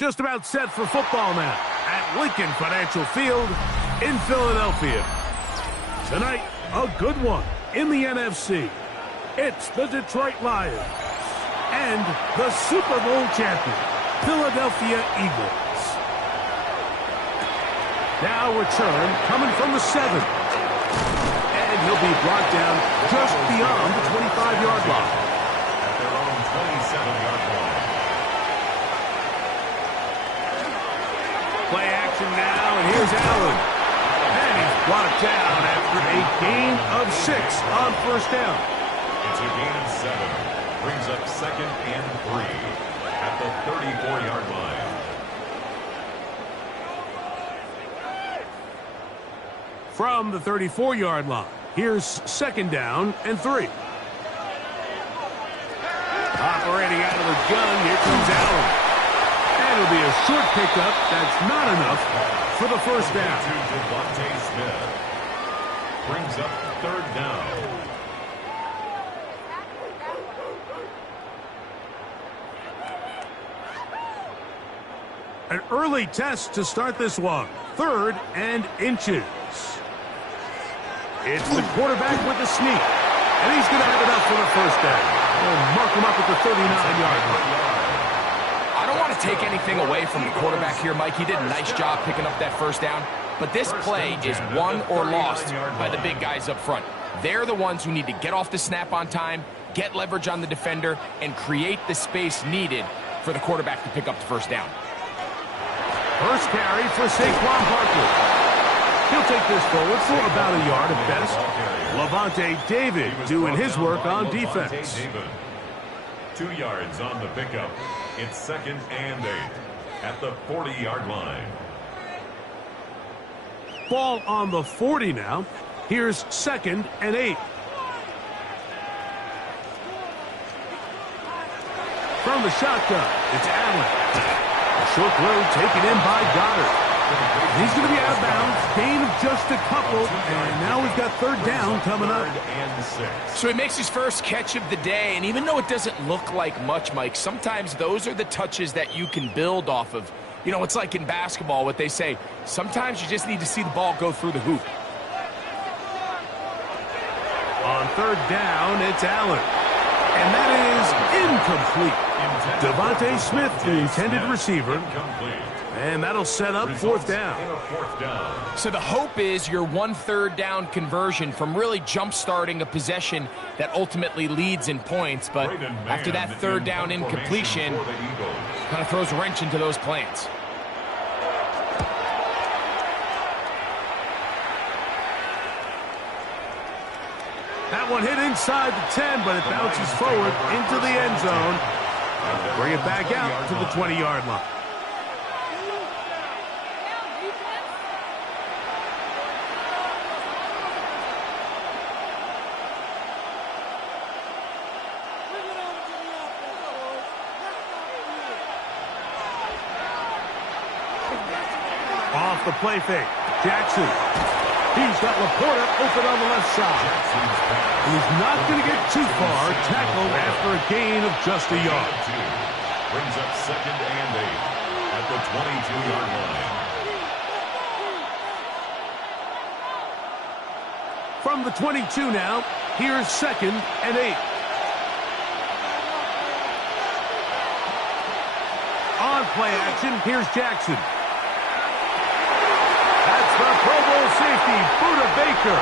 Just about set for football now at Lincoln Financial Field in Philadelphia. Tonight, a good one in the NFC. It's the Detroit Lions and the Super Bowl champion, Philadelphia Eagles. Now return coming from the 7. And he'll be brought down just beyond the 25-yard line. At their own 27-yard line. Play action now, and here's Allen. And he's brought down after a gain of 6 on first down. It's a gain of 7. Brings up 2nd and 3 at the 34-yard line. From the 34-yard line, here's 2nd down and 3. Operating out of the gun, here comes Allen. And it'll be a short pickup. That's not enough for the first down. To Devontae Smith. Brings up 3rd down. An early test to start this one. 3rd and inches. It's the quarterback with the sneak. And he's going to have enough for the first down. They'll mark him up at the 39-yard line. I don't want to take anything away from the quarterback here, Mike. He did a nice job picking up that first down. But this play is won or lost by the big guys up front. They're the ones who need to get off the snap on time, get leverage on the defender, and create the space needed for the quarterback to pick up the first down. First carry for Saquon Barkley. He'll take this forward for about a yard at best. Lavonte David doing his work on defense. 2 yards on the pickup. It's 2nd and 8 at the 40-yard line. Ball on the 40 now. Here's 2nd and 8. From the shotgun, it's Allen. A short throw taken in by Goddard. He's going to be out of bounds. Gain of just a couple. And now we've got 3rd down coming up. 3rd and 6. So he makes his first catch of the day, and even though it doesn't look like much, Mike, sometimes those are the touches that you can build off of. You know, it's like in basketball, what they say, sometimes you just need to see the ball go through the hoop. On 3rd down, it's Allen. And that is incomplete. Devontae Smith, the intended receiver. And that'll set up 4th down. So the hope is your 1/3 down conversion from really jump-starting a possession that ultimately leads in points. But after that 3rd down incompletion, kind of throws a wrench into those plans. That one hit inside the 10, but it bounces forward into the end zone. Bring it back out to the 20-yard line. Off the play fake. Jackson. He's got Laporta open on the left side. He's not going to get too far. Tackled after a gain of just a yard. Brings up 2nd and 8 at the 22-yard line. From the 22 now, here's 2nd and 8. On play action, here's Jackson. That's the Pro Bowl safety, Budda Baker.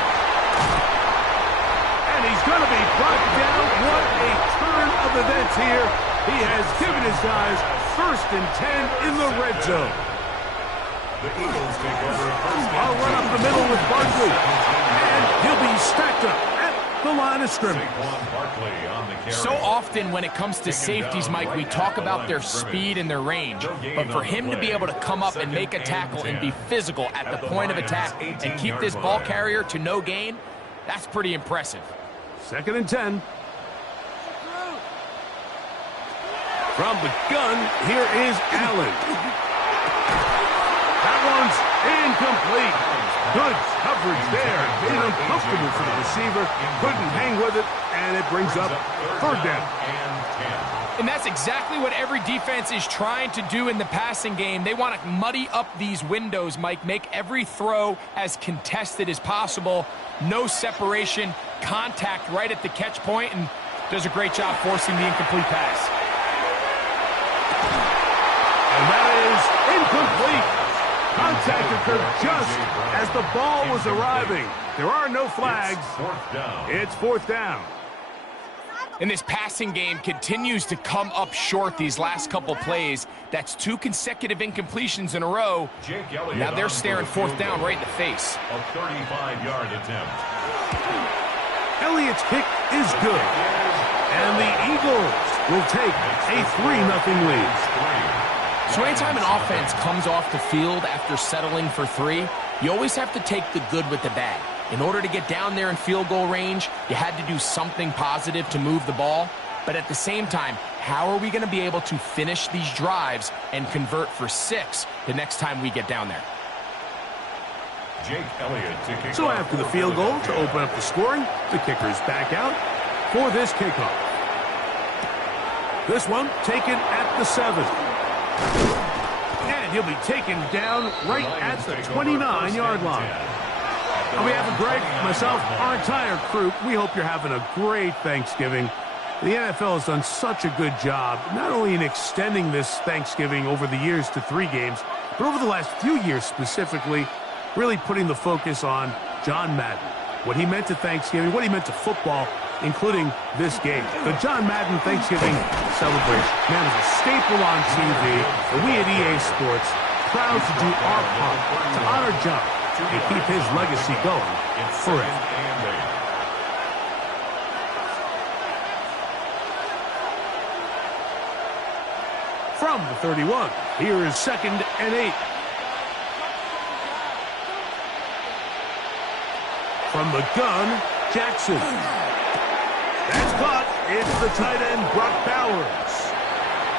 And he's going to be brought down. What a turn of events here. He has given his guys 1st and 10 in the red zone. The Eagles take over 1st I'll run up the middle with Barkley. And he'll be stacked up at the line of scrimmage. So often when it comes to safeties, Mike, we talk about their speed and their range. But for him to be able to come up and make a tackle and be physical at the point of attack and keep this ball carrier to no gain, that's pretty impressive. 2nd and 10. From the gun, here is Allen. That one's incomplete. Good coverage there. Made it uncomfortable for the receiver. Couldn't hang with it, and it brings up third down. And that's exactly what every defense is trying to do in the passing game. They want to muddy up these windows, Mike, make every throw as contested as possible. No separation, contact right at the catch point, and does a great job forcing the incomplete pass. And that is incomplete. Contact occurred just as the ball was arriving. There are no flags. It's fourth down. And this passing game continues to come up short these last couple plays. That's 2 consecutive incompletions in a row. Now they're staring fourth down right in the face. A 35-yard attempt. Elliott's kick is good. And the Eagles will take a 3-0 lead. So anytime an offense comes off the field after settling for 3, you always have to take the good with the bad. In order to get down there in field goal range, you had to do something positive to move the ball. But at the same time, how are we going to be able to finish these drives and convert for 6 the next time we get down there? Jake Elliott to kick So off after the field goal to open up the scoring, the kicker's back out for this kickoff. This one taken at the 7. And he'll be taken down right at the 29-yard line. On behalf of Greg, myself, our entire crew, we hope you're having a great Thanksgiving. The NFL has done such a good job, not only in extending this Thanksgiving over the years to 3 games, but over the last few years specifically, really putting the focus on John Madden, what he meant to Thanksgiving, what he meant to football, including this game. The John Madden Thanksgiving celebration, man, is a staple on TV, and we at EA Sports proud to do our part to honor John and keep his legacy going forever. From the 31, here is 2nd and 8. From the gun, Jackson. That's caught. It's the tight end, Brock Bowers.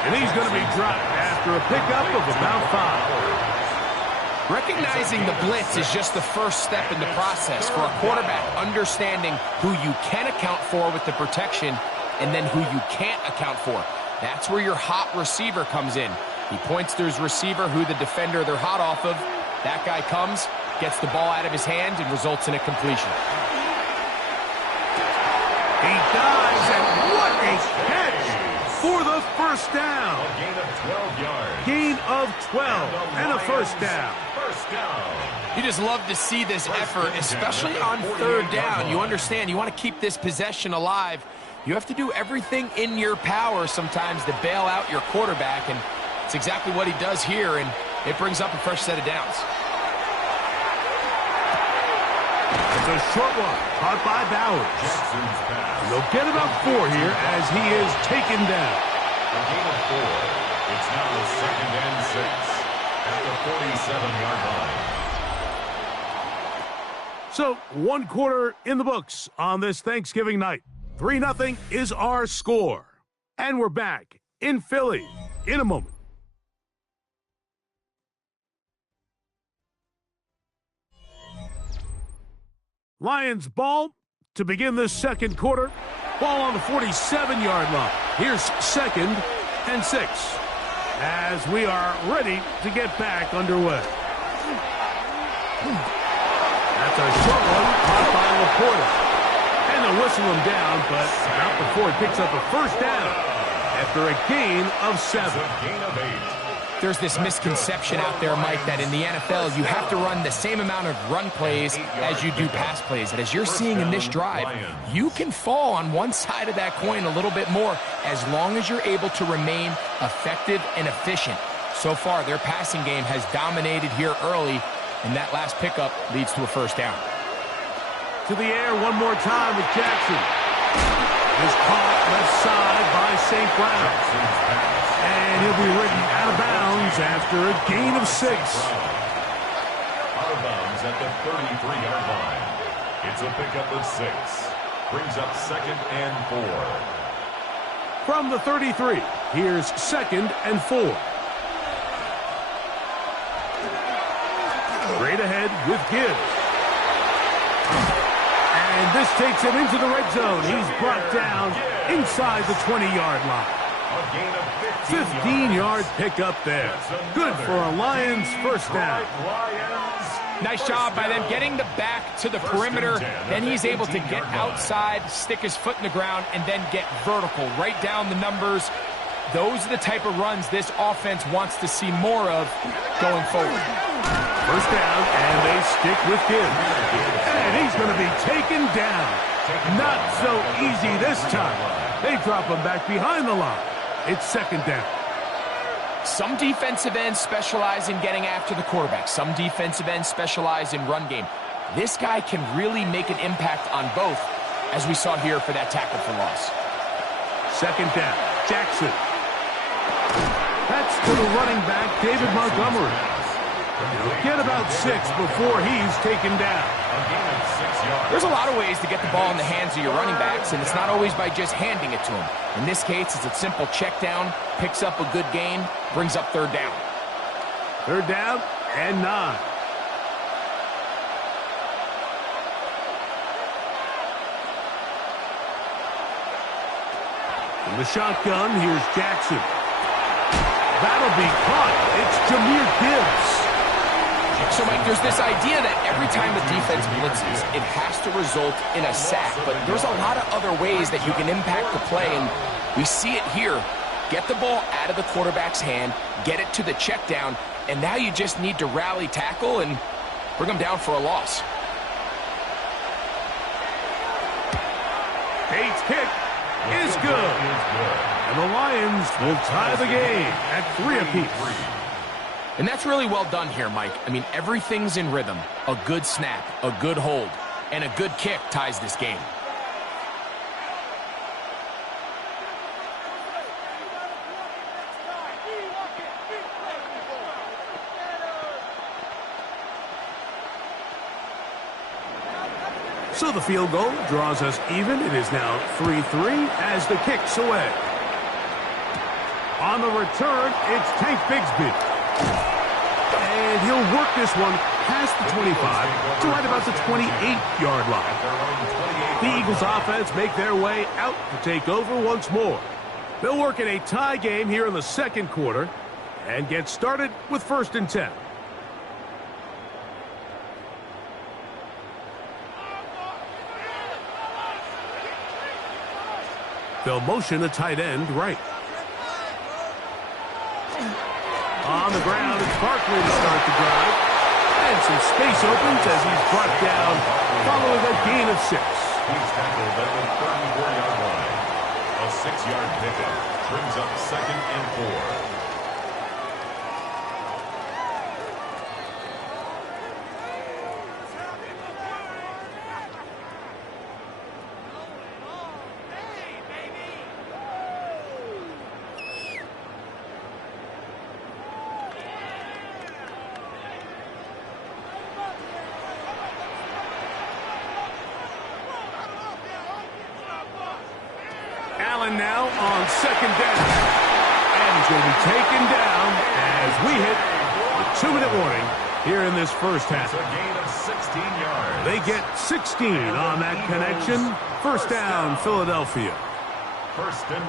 And he's going to be dropped after a pickup of about 5. Recognizing the blitz is just the first step in the process for a quarterback, understanding who you can account for with the protection and then who you can't account for. That's where your hot receiver comes in. He points to his receiver, who the defender they're hot off of. That guy comes, gets the ball out of his hand, and results in a completion. He dives, and what a catch for the first down. A gain of 12 yards. Gain of 12 and a first down. First down. You just love to see this effort, especially on 3rd down. You understand, you want to keep this possession alive. You have to do everything in your power sometimes to bail out your quarterback, and it's exactly what he does here, and it brings up a fresh set of downs. It's a short one, caught by Bowers. And they'll get about 4 here as he is taken down. A gain of 4. It's now the 2nd and 6 at the 47-yard line. So, 1 quarter in the books on this Thanksgiving night. 3-0 is our score. And we're back in Philly in a moment. Lions ball to begin this 2nd quarter. Ball on the 47-yard line. Here's 2nd and 6 as we are ready to get back underway. That's a short one caught by Laporta. And they'll whistle him down, but not before he picks up a first down after a gain of 7. A gain of 8. There's this misconception out there, Mike, that in the NFL you have to run the same amount of run plays as you do pass plays. And as you're seeing in this drive, you can fall on one side of that coin a little bit more as long as you're able to remain effective and efficient. So far, their passing game has dominated here early, and that last pickup leads to a first down. To the air one more time with Jackson. Is caught left side by St. Brown. And he'll be ridden out of bounds after a gain of 6. Out of bounds at the 33-yard line. It's a pickup of 6. Brings up 2nd and 4. From the 33, here's 2nd and 4. Straight ahead with Gibbs. And this takes him into the red zone. He's brought down inside the 20-yard line. A gain of 15-yard pickup there. Good for a Lions first down. Nice job by them getting the back to the perimeter. Then he's able to get outside, stick his foot in the ground, and then get vertical. Right down the numbers. Those are the type of runs this offense wants to see more of going forward. First down, and they stick with Gibbs. And he's going to be taken down. Not so easy this time. They drop him back behind the line. It's second down. Some defensive ends specialize in getting after the quarterback. Some defensive ends specialize in run game. This guy can really make an impact on both, as we saw here for that tackle for loss. Second down, Jackson. That's to the running back, David Montgomery. He'll get about 6 before he's taken down. There's a lot of ways to get the ball in the hands of your running backs, and it's not always by just handing it to them. In this case, it's a simple check down, picks up a good gain, brings up third down. Third down and 9. In the shotgun, here's Jackson. That'll be caught. It's Jahmyr Gibbs. So, Mike, there's this idea that every time the defense blitzes, it has to result in a sack. But there's a lot of other ways that you can impact the play, and we see it here. Get the ball out of the quarterback's hand, get it to the check down, and now you just need to rally tackle and bring them down for a loss. Bates' kick is good. And the Lions will tie the game at 3 apiece. And that's really well done here, Mike. I mean, everything's in rhythm. A good snap, a good hold, and a good kick ties this game. So the field goal draws us even. It is now 3-3 as the kick's away. On the return, it's Tank Bigsby. And he'll work this one past the 25 to right about the 28-yard line. The Eagles offense make their way out to take over once more. They'll work in a tie game here in the second quarter and get started with 1st and 10. They'll motion a tight end right. On the ground, it's Barkley to start the drive. And some space opens as he's brought down following a gain of 6. He's tackled at the 34-yard line. A 6-yard pickup brings up 2nd and 4. Now on 2nd down. And he's going to be taken down as we hit the 2-minute warning here in this first half. It's a gain of 16 yards. They get 16 on that connection. First down, Philadelphia.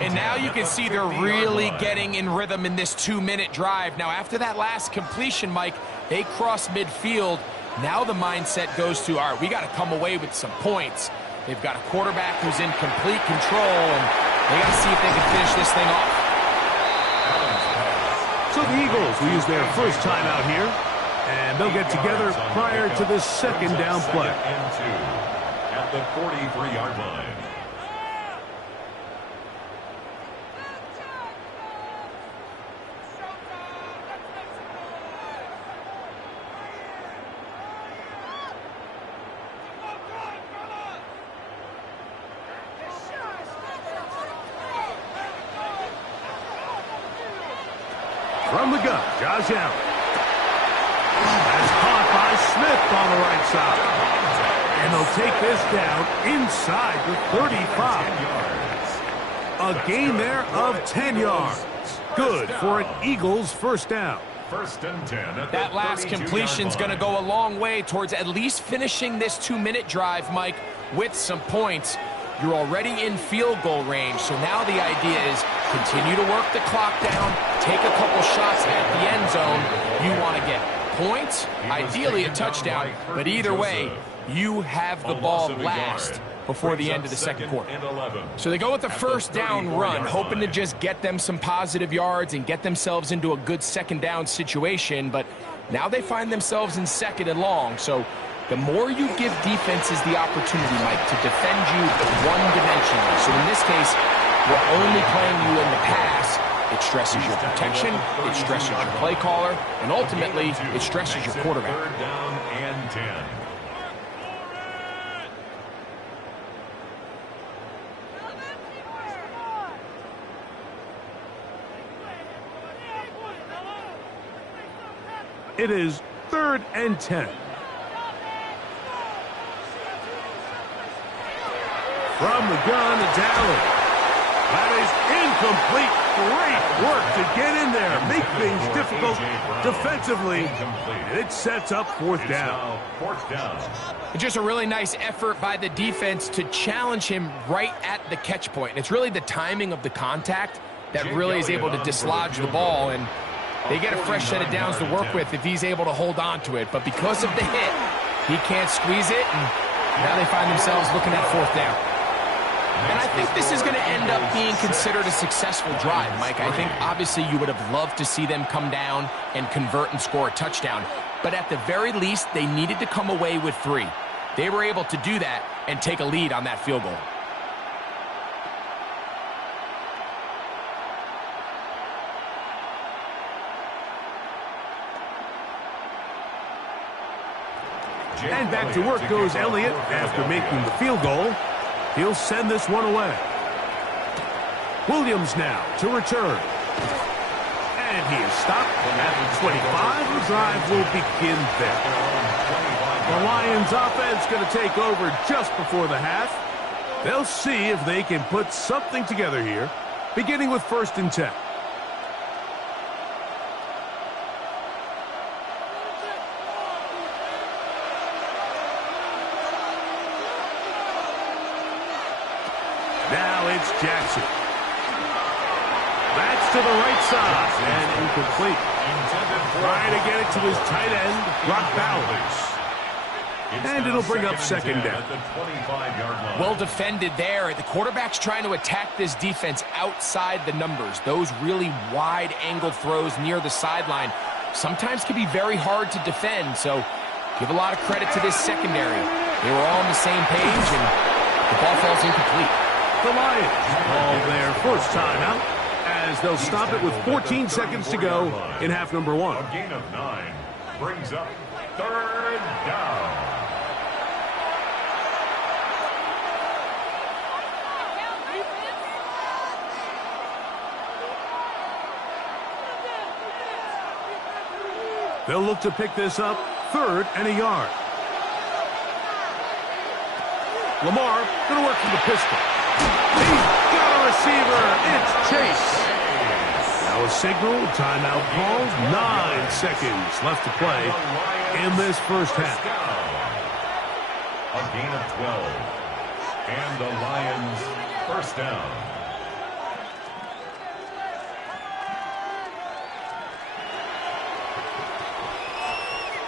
And now you can see they're really getting in rhythm in this 2-minute drive. Now, after that last completion, Mike, they cross midfield. Now the mindset goes to, all right, we got to come away with some points. They've got a quarterback who's in complete control, and they got to see if they can finish this thing off. So the Eagles will use their first timeout here, and they'll get together prior to this 2nd down play. And 2 at the 43-yard line. From the gun, Josh Allen. That's caught by Smith on the right side. And they'll take this down inside the 35. A gain there of 10 yards. Good for an Eagles first down. 1st and 10 at that last completion's going to go a long way towards at least finishing this 2-minute drive, Mike. with some points. You're already in field goal range, so now the idea is continue to work the clock down, take a couple shots at the end zone. You want to get points, ideally a touchdown, but either way, you have the ball last before the end of the second quarter. So they go with the first down run, hoping to just get them some positive yards and get themselves into a good second down situation, but now they find themselves in second and long, so the more you give defenses the opportunity, Mike, to defend you one-dimensionally. So in this case, we're only playing you in the pass. It stresses your protection, it stresses your play caller, and ultimately, it stresses your quarterback. Third down and 10. It is 3rd and 10. From the gun, it's Allen. That is incomplete. Great work to get in there, make things difficult defensively, and it sets up 4th down. Just a really nice effort by the defense to challenge him right at the catch point. It's really the timing of the contact that really is able to dislodge the ball, and they get a fresh set of downs to work with if he's able to hold on to it. But because of the hit, he can't squeeze it, and now they find themselves looking at 4th down. And I think this is going to end up being considered a successful drive, Mike. I think obviously you would have loved to see them come down and convert and score a touchdown. But at the very least, they needed to come away with 3. They were able to do that and take a lead on that field goal. And back to work goes Elliott after making the field goal. He'll send this one away. Williams now to return. And he is stopped at the 25. The drive will begin there. The Lions offense going to take over just before the half. They'll see if they can put something together here, beginning with 1st and 10. Now it's Jackson. That's to the right side and incomplete. Trying to get it to his tight end, Brock Bowers. And it'll bring up 2nd down. Well defended there. The quarterback's trying to attack this defense outside the numbers. Those really wide angle throws near the sideline sometimes can be very hard to defend. So give a lot of credit to this secondary. They were all on the same page, and the ball falls incomplete. The Lions call their first timeout as they'll stop it with 14 seconds to go in half number 1. A gain of 9 brings up 3rd down. They'll look to pick this up 3rd and a yard. Lamar going to work from the pistol. He's got a receiver. It's Chase. Now a signal, timeout called. 9 seconds left to play in this first half. A gain of 12. And the Lions first down.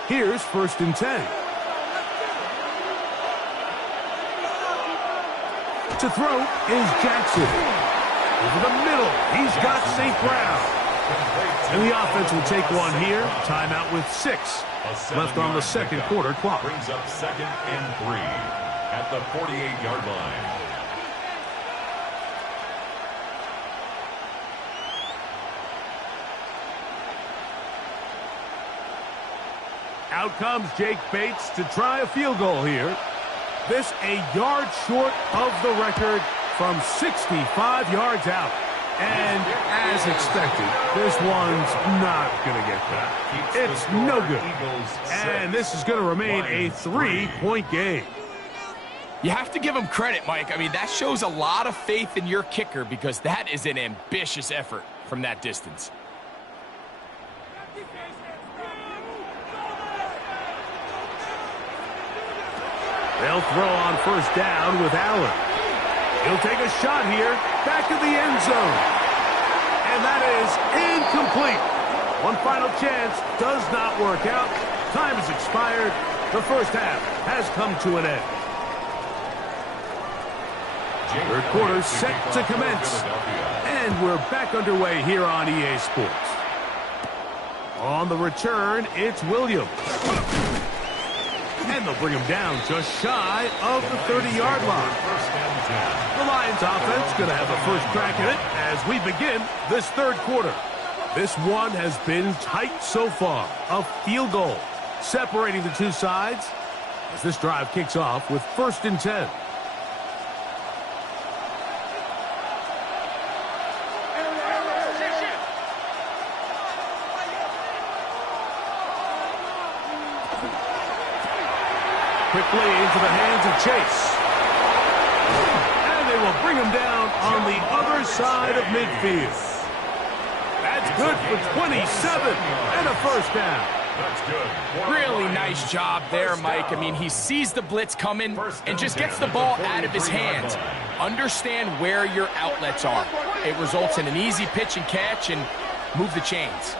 Here's 1st and 10. To throw is Jackson. Over the middle, he's got St. Brown. And the offense will take one here. Timeout with 6 left on the second quarter clock. Brings up 2nd and 3 at the 48-yard line. Out comes Jake Bates to try a field goal here. This a yard short of the record from 65 yards out. And as expected, this one's not going to get that. It's no good. And this is going to remain a 3-point game. You have to give him credit, Mike. I mean, that shows a lot of faith in your kicker because that is an ambitious effort from that distance. They'll throw on first down with Allen. He'll take a shot here, back of the end zone. And that is incomplete. One final chance, does not work out. Time has expired. The first half has come to an end. Third quarter set to commence. And we're back underway here on EA Sports. On the return, it's Williams. And they'll bring him down just shy of the 30-yard line. The Lions offense going to have a first crack at it as we begin this third quarter. This one has been tight so far. A field goal separating the two sides as this drive kicks off with 1st and 10. Quickly into the hands of Chase. And they will bring him down on the other side of midfield. That's good for 27 and a first down. That's good. Really nice job there, Mike. I mean, he sees the blitz coming and just gets the ball out of his hands. Understand where your outlets are. It results in an easy pitch and catch and move the chains.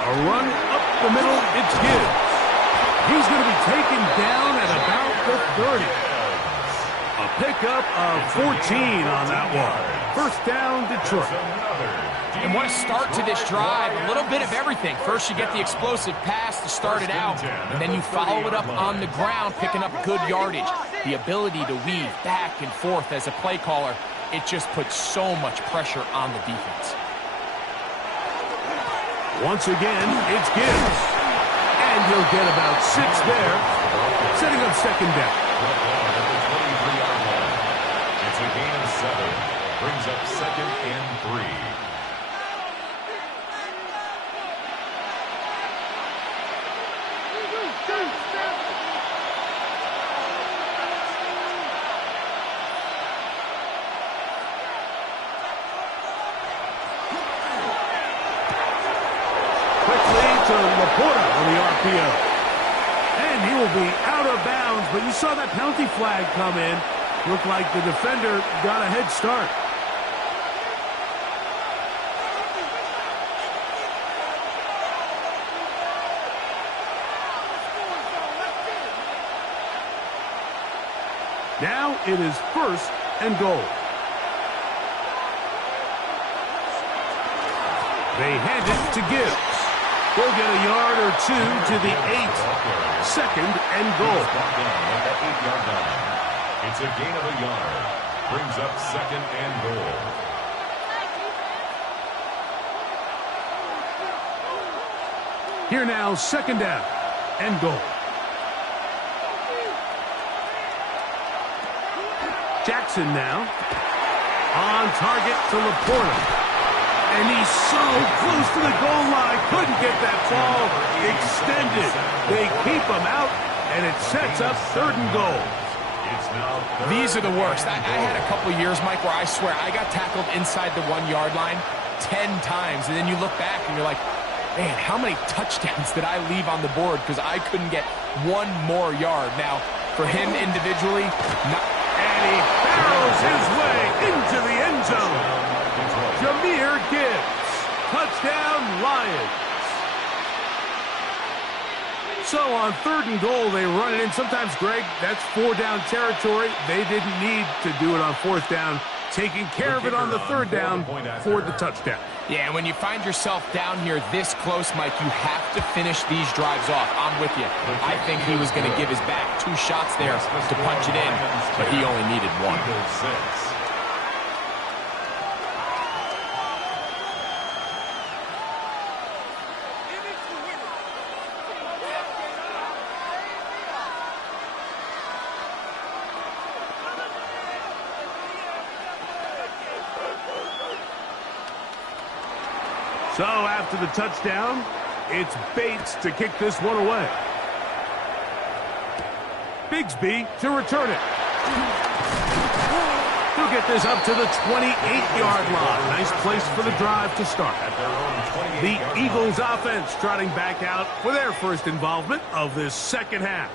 A run up the middle, it's Gibbs. He's going to be taken down at about the 30. A pickup of 14 on that one. First down, Detroit. And what a start to this drive. A little bit of everything. First, you get the explosive pass to start it out, and then you follow it up on the ground, picking up good yardage. The ability to weave back and forth as a play caller, it just puts so much pressure on the defense. Once again, it's Gibbs. And he'll get about 6 there, setting up second down. It's a gain of 7. Brings up 2nd and 3. To Laporta on the RPO. And he will be out of bounds, but you saw that penalty flag come in. Looked like the defender got a head start. Now it is 1st and goal. They hand it to Gibbs. We'll get a yard or 2 to the 8. 2nd and goal. It's a gain of a yard. Brings up 2nd and goal. Here now, 2nd down and goal. Jackson now. On target to Laporta. And he's so close to the goal line. Couldn't get that ball extended. They keep him out, and it sets up 3rd and goal. These are the worst. I had a couple years, Mike, where I swear I got tackled inside the 1-yard line 10 times. And then you look back and you're like, man, how many touchdowns did I leave on the board because I couldn't get 1 more yard? Now, for him individually, and he barrels his way into the end zone. Jahmyr Gibbs. Touchdown, Lions. So on 3rd and goal, they run it in. Sometimes, Greg, that's 4-down territory. They didn't need to do it on 4th down. Taking care of it on the 3rd down for the touchdown. Yeah, and when you find yourself down here this close, Mike, you have to finish these drives off. I'm with you. I think he was going to give his back 2 shots there to punch it in, but he only needed 1. So after the touchdown, it's Bates to kick this one away. Bigsby to return it. He'll get this up to the 28-yard line. Nice place for the drive to start. The Eagles offense trotting back out for their first involvement of this second half.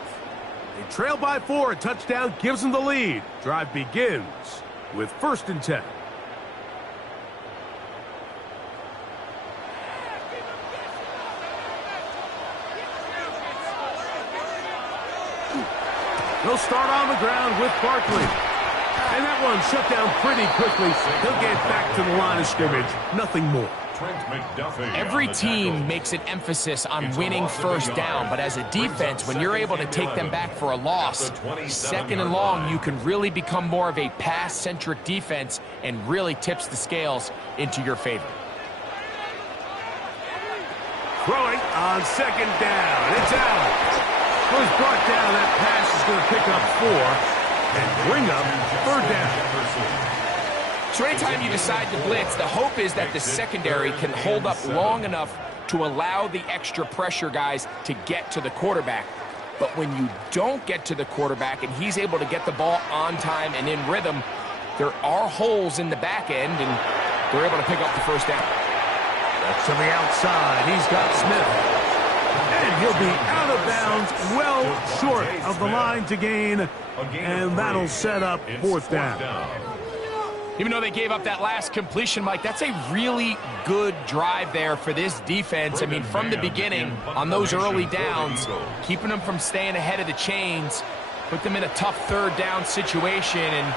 They trail by 4. A touchdown gives them the lead. Drive begins with 1st and 10. They'll start on the ground with Barkley. And that one shut down pretty quickly. He'll get back to the line of scrimmage. Nothing more. Every team makes an emphasis on winning first down, but as a defense, when you're able to take them back for a loss, 2nd and long, you can really become more of a pass-centric defense and really tips the scales into your favor. Throwing on 2nd down. It's out. Was brought down. That pass is going to pick up 4 and bring up 3rd down. So anytime you decide to blitz, the hope is that the secondary can hold up long enough to allow the extra pressure guys to get to the quarterback. But when you don't get to the quarterback and he's able to get the ball on time and in rhythm, there are holes in the back end, and they're able to pick up the 1st down. That's to the outside. He's got Smith. And he'll be out of bounds, well short of the line to gain, and that'll set up 4th down. Even though they gave up that last completion, Mike, that's a really good drive there for this defense. I mean, from the beginning, on those early downs, keeping them from staying ahead of the chains, put them in a tough 3rd down situation, and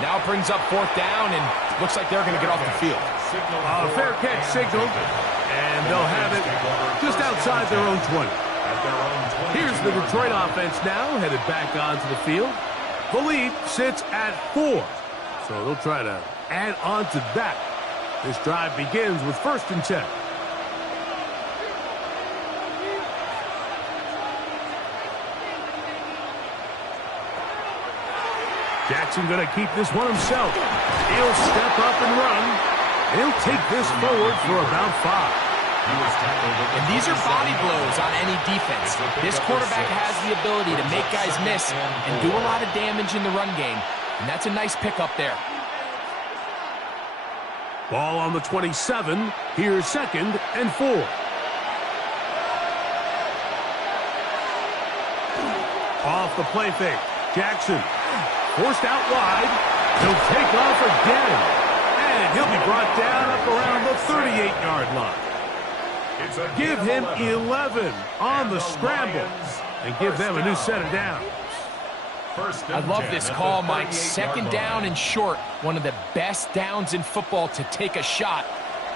now it brings up 4th down, and looks like they're going to get off the field. Fair catch signaled, and they'll have it just outside their own 20. Here's the Detroit offense now, headed back onto the field. The lead sits at 4, so they'll try to add on to that. This drive begins with 1st and 10. Jackson going to keep this one himself. He'll step up and run. He'll take this forward for about 5. And these are body blows on any defense. This quarterback has the ability to make guys miss and do a lot of damage in the run game. And that's a nice pickup there. Ball on the 27. Here's 2nd and 4. Off the play fake. Jackson forced out wide. He'll take off again. And he'll be brought down up around the 38-yard line. Give him 11 on the scramble and give them a new set of downs. I love this call, Mike. 2nd down and short. One of the best downs in football to take a shot.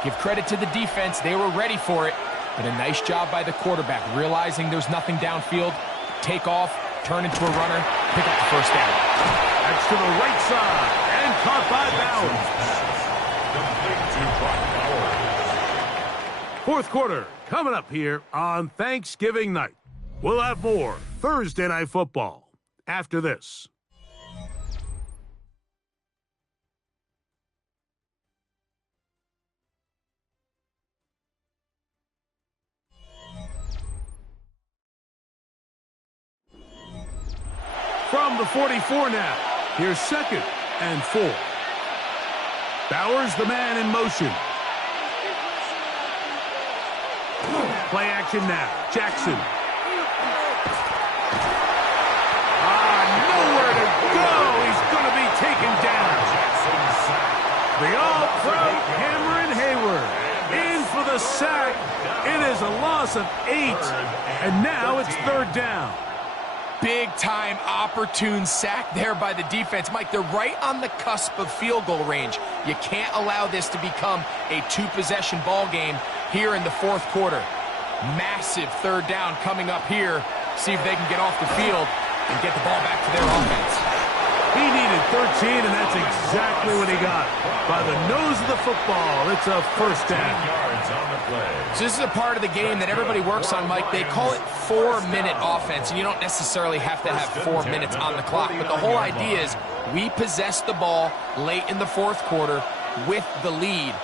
Give credit to the defense. They were ready for it. But a nice job by the quarterback, realizing there's nothing downfield. Take off, turn into a runner, pick up the 1st down. That's to the right side and caught by Bowers. 4th quarter coming up here on Thanksgiving night. We'll have more Thursday Night Football after this. From the 44 now, here's 2nd and 4. Bowers, the man in motion. Play action now. Jackson. Nowhere to go. He's going to be taken down. The All-Pro Cameron Hayward in for the sack. It is a loss of 8, and now it's 3rd down. Big-time opportune sack there by the defense. Mike, they're right on the cusp of field goal range. You can't allow this to become a 2-possession ball game here in the 4th quarter. Massive 3rd down coming up here. See if they can get off the field and get the ball back to their offense. He needed 13, and that's exactly what he got. By the nose of the football, it's a 1st down. So this is a part of the game that everybody works on, Mike. They call it 4-minute offense, and you don't necessarily have to have 4 minutes on the clock. But the whole idea is we possess the ball late in the 4th quarter with the lead.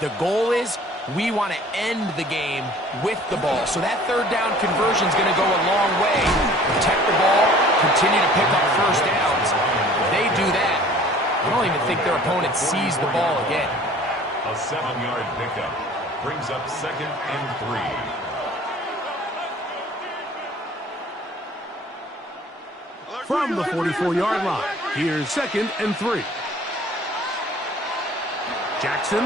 The goal is we want to end the game with the ball. So that 3rd down conversion is going to go a long way. Protect the ball, continue to pick up 1st downs. If they do that, I don't even think their opponent sees the ball again. A 7-yard pickup brings up 2nd and 3. From the 44-yard line, here's 2nd and 3. Jackson.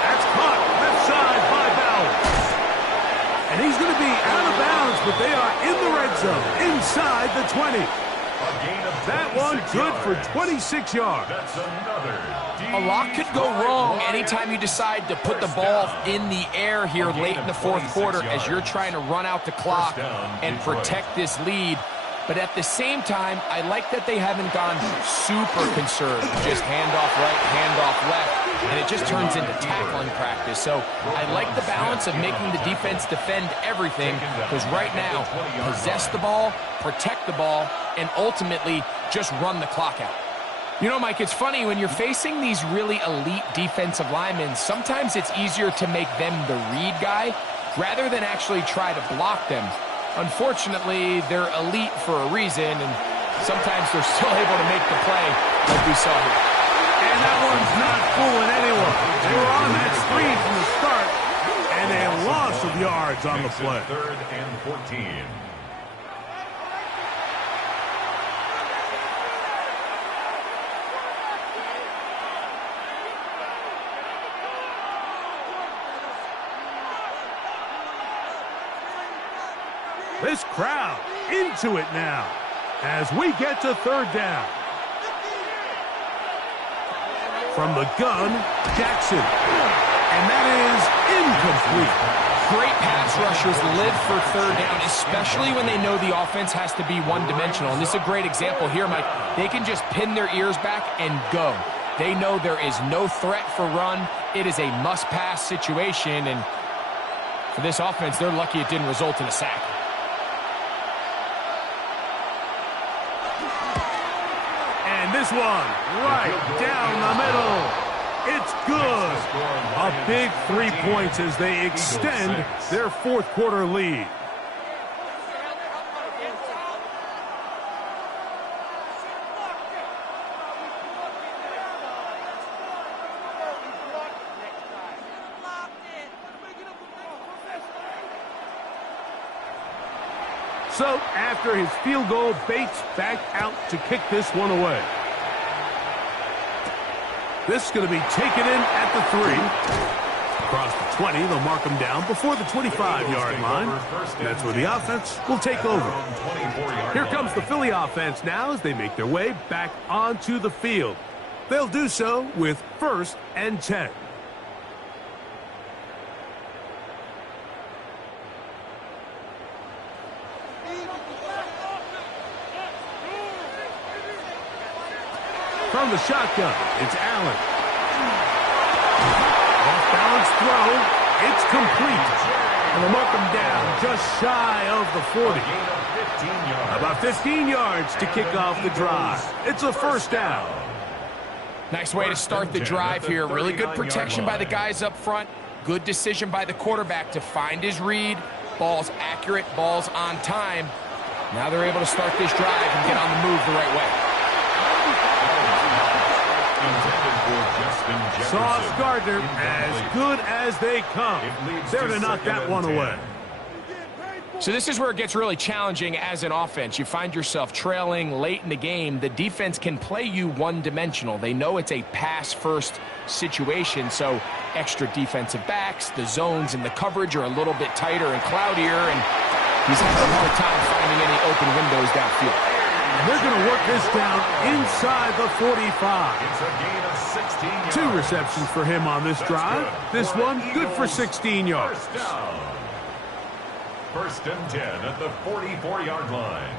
That's caught left side by Bowers. And he's going to be out of bounds, but they are in the red zone, inside the 20. That one good for 26 yards. That's another. A lot could go wrong anytime you decide to put the ball in the air here late in the fourth quarter as you're trying to run out the clock and protect this lead. But at the same time, I like that they haven't gone super conserved. Just handoff right, handoff left, and it just turns into tackling practice. So I like the balance of making the defense defend everything, because right now, possess the ball, protect the ball, and ultimately just run the clock out. You know, Mike, it's funny, when you're facing these really elite defensive linemen, sometimes it's easier to make them the read guy rather than actually try to block them. Unfortunately, they're elite for a reason, and sometimes they're still able to make the play like we saw here. And that one's not fooling anyone. They were on that screen from the start, and a loss of yards on the play. 3rd and 14. This crowd into it now as we get to 3rd down. From the gun, Jackson. And that is incomplete. Great pass rushers live for 3rd down, especially when they know the offense has to be one-dimensional. And this is a great example here, Mike. They can just pin their ears back and go. They know there is no threat for run. It is a must-pass situation. And for this offense, they're lucky it didn't result in a sack. This one right down the middle. It's good. A big 3 points as they extend their fourth quarter lead. So after his field goal, Bates back out to kick this one away. This is going to be taken in at the 3. Across the 20, they'll mark him down before the 25-yard line. That's where the offense will take over. Here comes the Philly offense now as they make their way back onto the field. They'll do so with 1st and 10. From the shotgun, it's Allen. Off-balance throw. It's complete. And they'll mark him down just shy of the 40. About 15 yards to kick off the drive. It's a 1st down. Nice way to start the drive here. Really good protection by the guys up front. Good decision by the quarterback to find his read. Ball's accurate, ball's on time. Now they're able to start this drive and get on the move the right way. Sauce Gardner, as good as they come. There to knock that one away. So this is where it gets really challenging as an offense. You find yourself trailing late in the game. The defense can play you one-dimensional. They know it's a pass-first situation, so extra defensive backs, the zones and the coverage are a little bit tighter and cloudier, and he's having a hard time finding any open windows downfield. And they're going to work this down inside the 45. It's a gain of 16 yards. 2 receptions for him on this drive. This one good for 16 yards. 1st and 10 at the 44-yard line.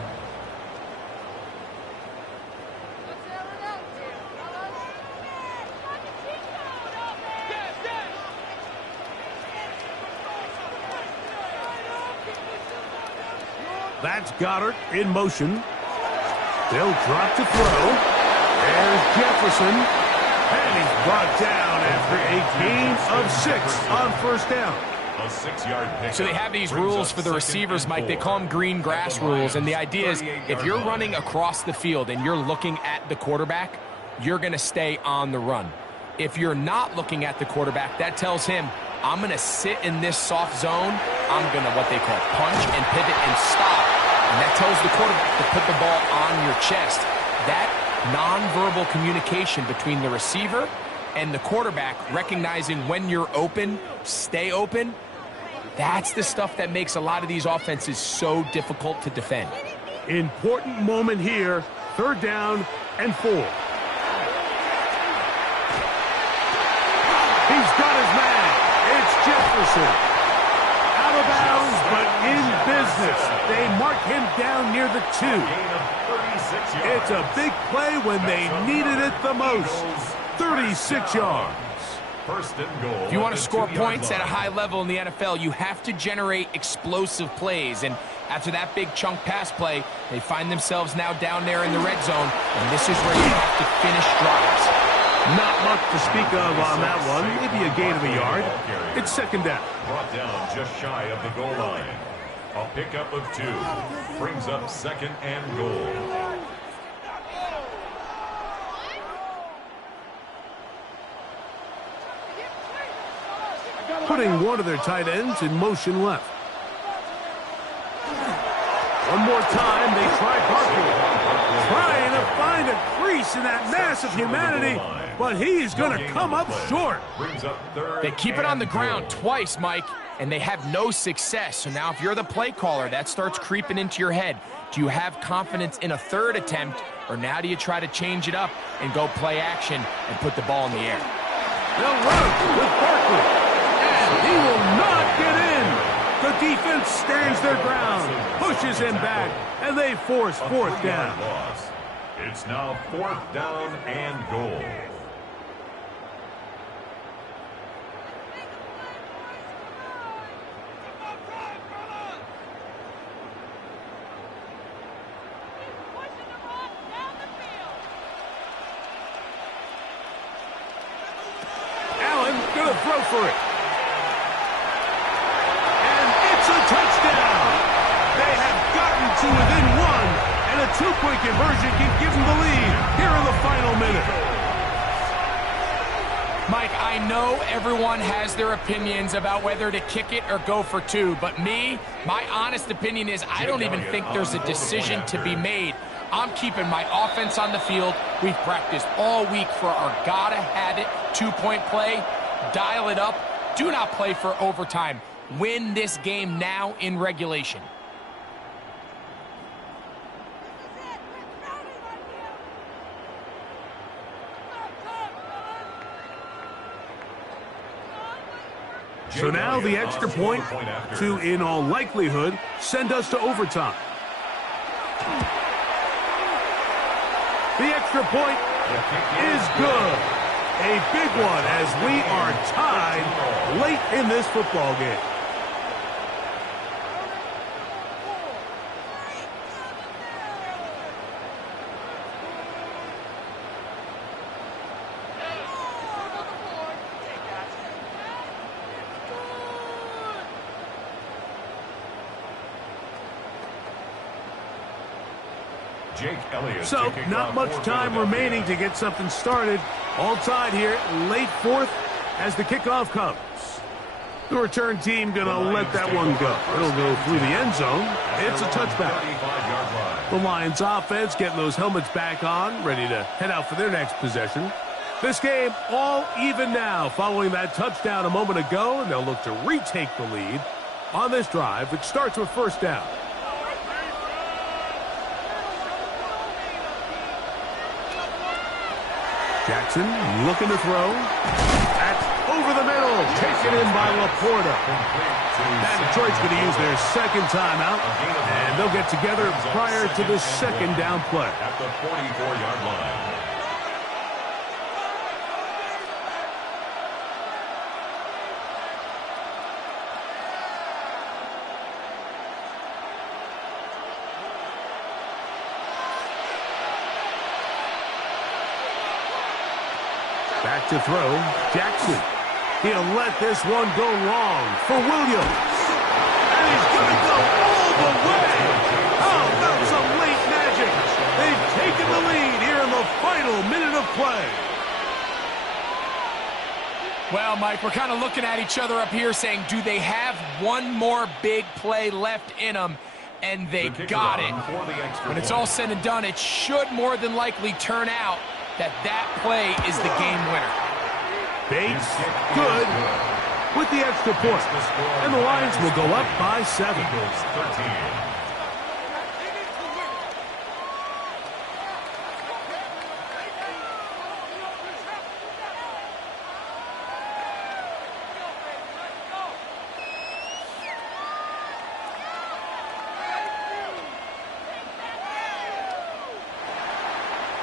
That's Goddard in motion. They'll drop to throw. There's Jefferson. And he's brought down after a gain of 6 on 1st down. A 6-yard pickup. So they have these Brings rules up for the receivers, Mike. They call them green grass rules. And the idea is if you're running across the field and you're looking at the quarterback, you're going to stay on the run. If you're not looking at the quarterback, that tells him, I'm going to sit in this soft zone. I'm going to what they call punch and pivot and stop. And that tells the quarterback to put the ball on your chest. That nonverbal communication between the receiver and the quarterback, recognizing when you're open, stay open, that's the stuff that makes a lot of these offenses so difficult to defend. Important moment here. 3rd down and 4. He's got his man. It's Jefferson. Out of bounds, but in business. They mark him down near the 2. It's a big play when they needed it the most. 36 yards. First and goal. If you want to score points at a high level in the NFL, you have to generate explosive plays. And after that big chunk pass play, they find themselves now down there in the red zone. And this is where you have to finish drives. Not much to speak of on that one. Maybe a gain of a yard. It's 2nd down. Brought down just shy of the goal line. A pickup of 2. Brings up 2nd and goal. Putting one of their tight ends in motion left. One more time, they try Barkley. Trying to find a crease in that mass of humanity, but he's going to come up short. They keep it on the ground twice, Mike, and they have no success. So now if you're the play caller, that starts creeping into your head. Do you have confidence in a 3rd attempt, or now do you try to change it up and go play action and put the ball in the air? They'll run with Barkley. And he will not get in. The defense stands their ground, pushes him back, and they force 4th down. It's now 4th down and goal. Allen gonna throw for it. Touchdown! They have gotten to within 1, and a 2-point conversion can give them the lead here in the final minute. Mike, I know everyone has their opinions about whether to kick it or go for 2, but my honest opinion is I don't even think there's a decision to be made. I'm keeping my offense on the field. We've practiced all week for our gotta-have-it 2-point play. Dial it up. Do not play for overtime. Win this game now in regulation. So now the extra point to, in all likelihood, send us to overtime. The extra point is good. A big one as we are tied late in this football game. So, not much time remaining to get something started. All tied here, late 4th as the kickoff comes. The return team going to let that one go. It'll go through the end zone. It's a touchback. The Lions offense getting those helmets back on, ready to head out for their next possession. This game all even now following that touchdown a moment ago, and they'll look to retake the lead on this drive, which starts with 1st down. Jackson looking to throw. That's over the middle. Taken in by Laporta. And Detroit's going to use their 2nd timeout. And they'll get together prior to the 2nd down play. At the 44-yard line. Back to throw, Jackson. He'll let this one go long for Williams. And he's going to go all the way. How about some late magic? They've taken the lead here in the final minute of play. Well, Mike, we're kind of looking at each other up here saying, do they have one more big play left in them? And they got it. When it's all said and done, it should more than likely turn out that that play is the game winner. Bates, good, with the extra point. And the Lions will go up by 7.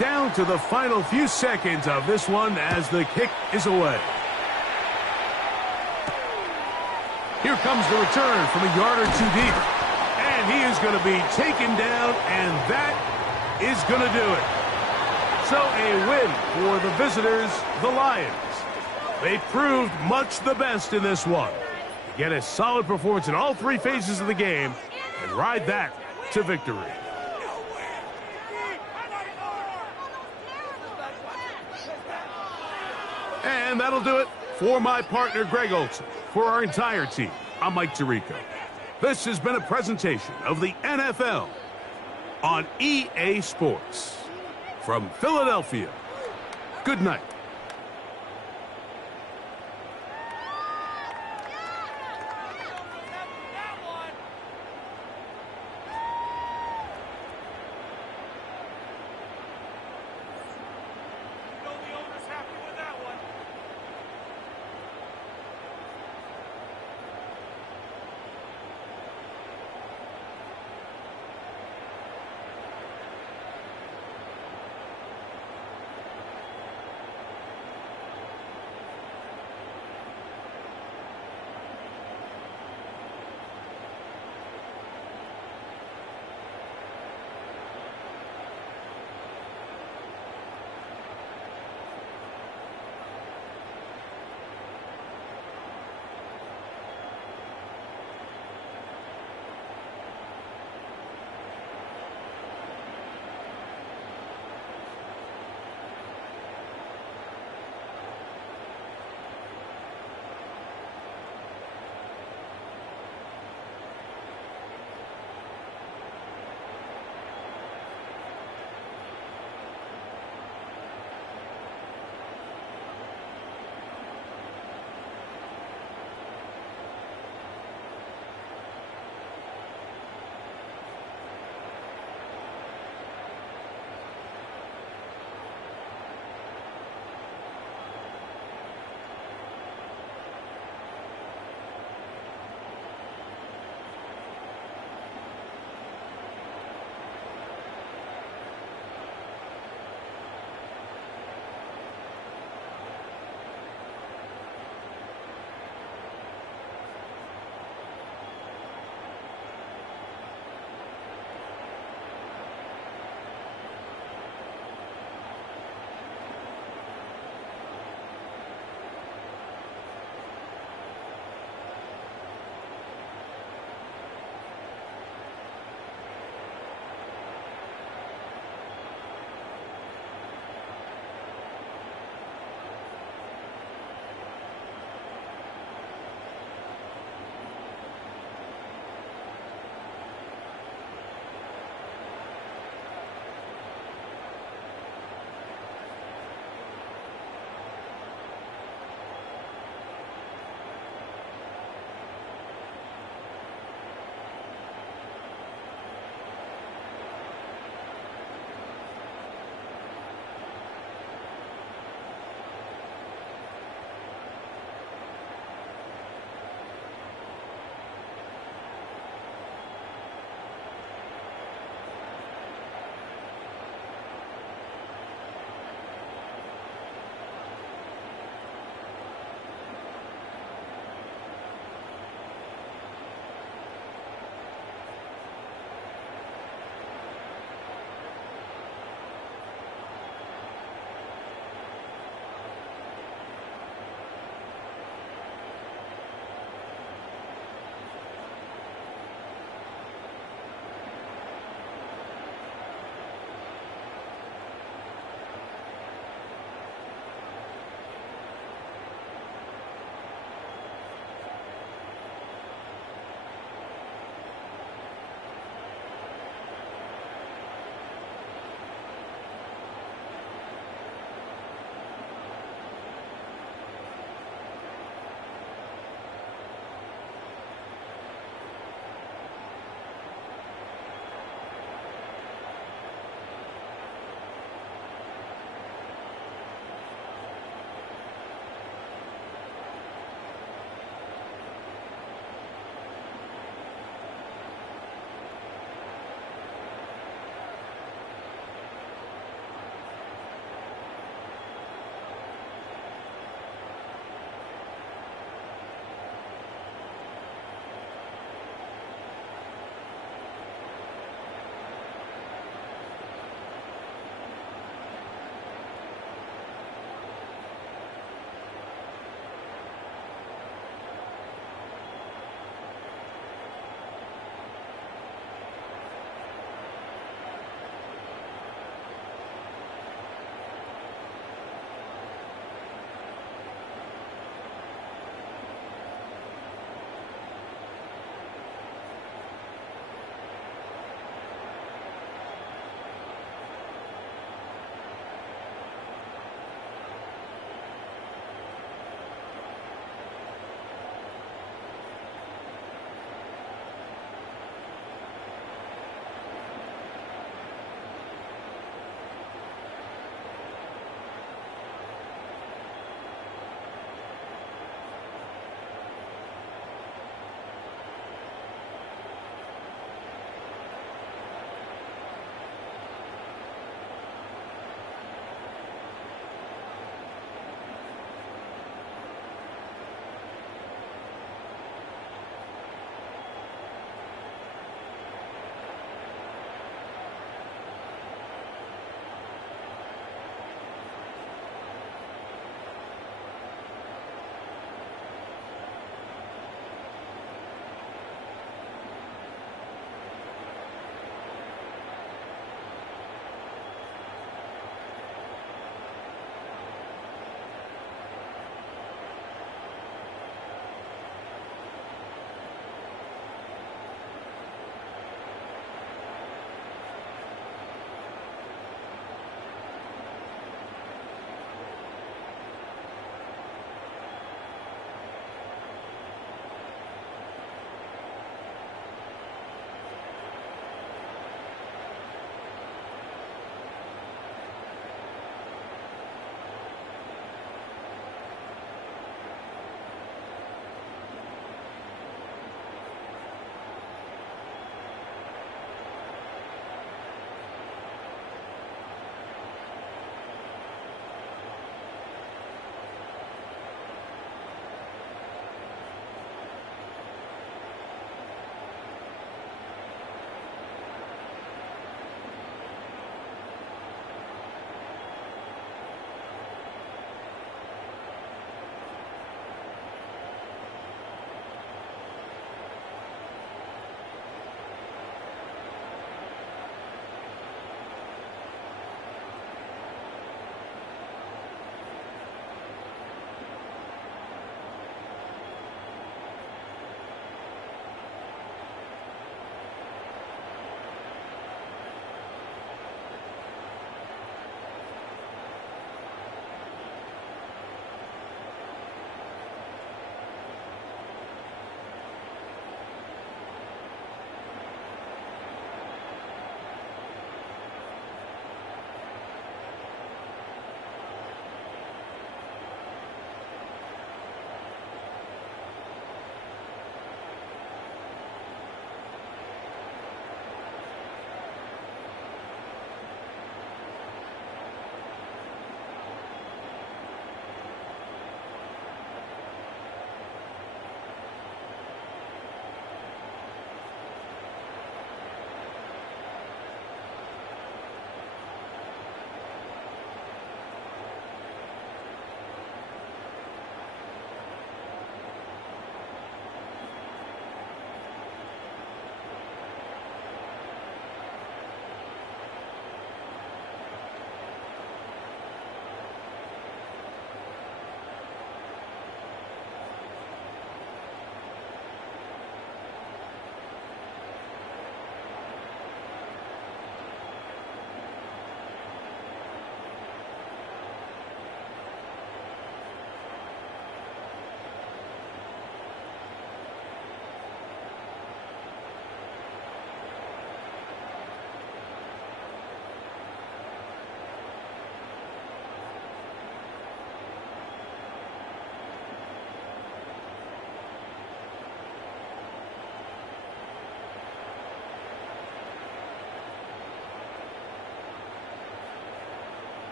Down to the final few seconds of this one as the kick is away. Here comes the return from a yard or two deep. And he is going to be taken down, and that is going to do it. So a win for the visitors, the Lions. They proved much the best in this one. Get a solid performance in all 3 phases of the game and ride that to victory. And that'll do it for my partner, Greg Olson. For our entire team, I'm Mike Tirico. This has been a presentation of the NFL on EA Sports. From Philadelphia, good night.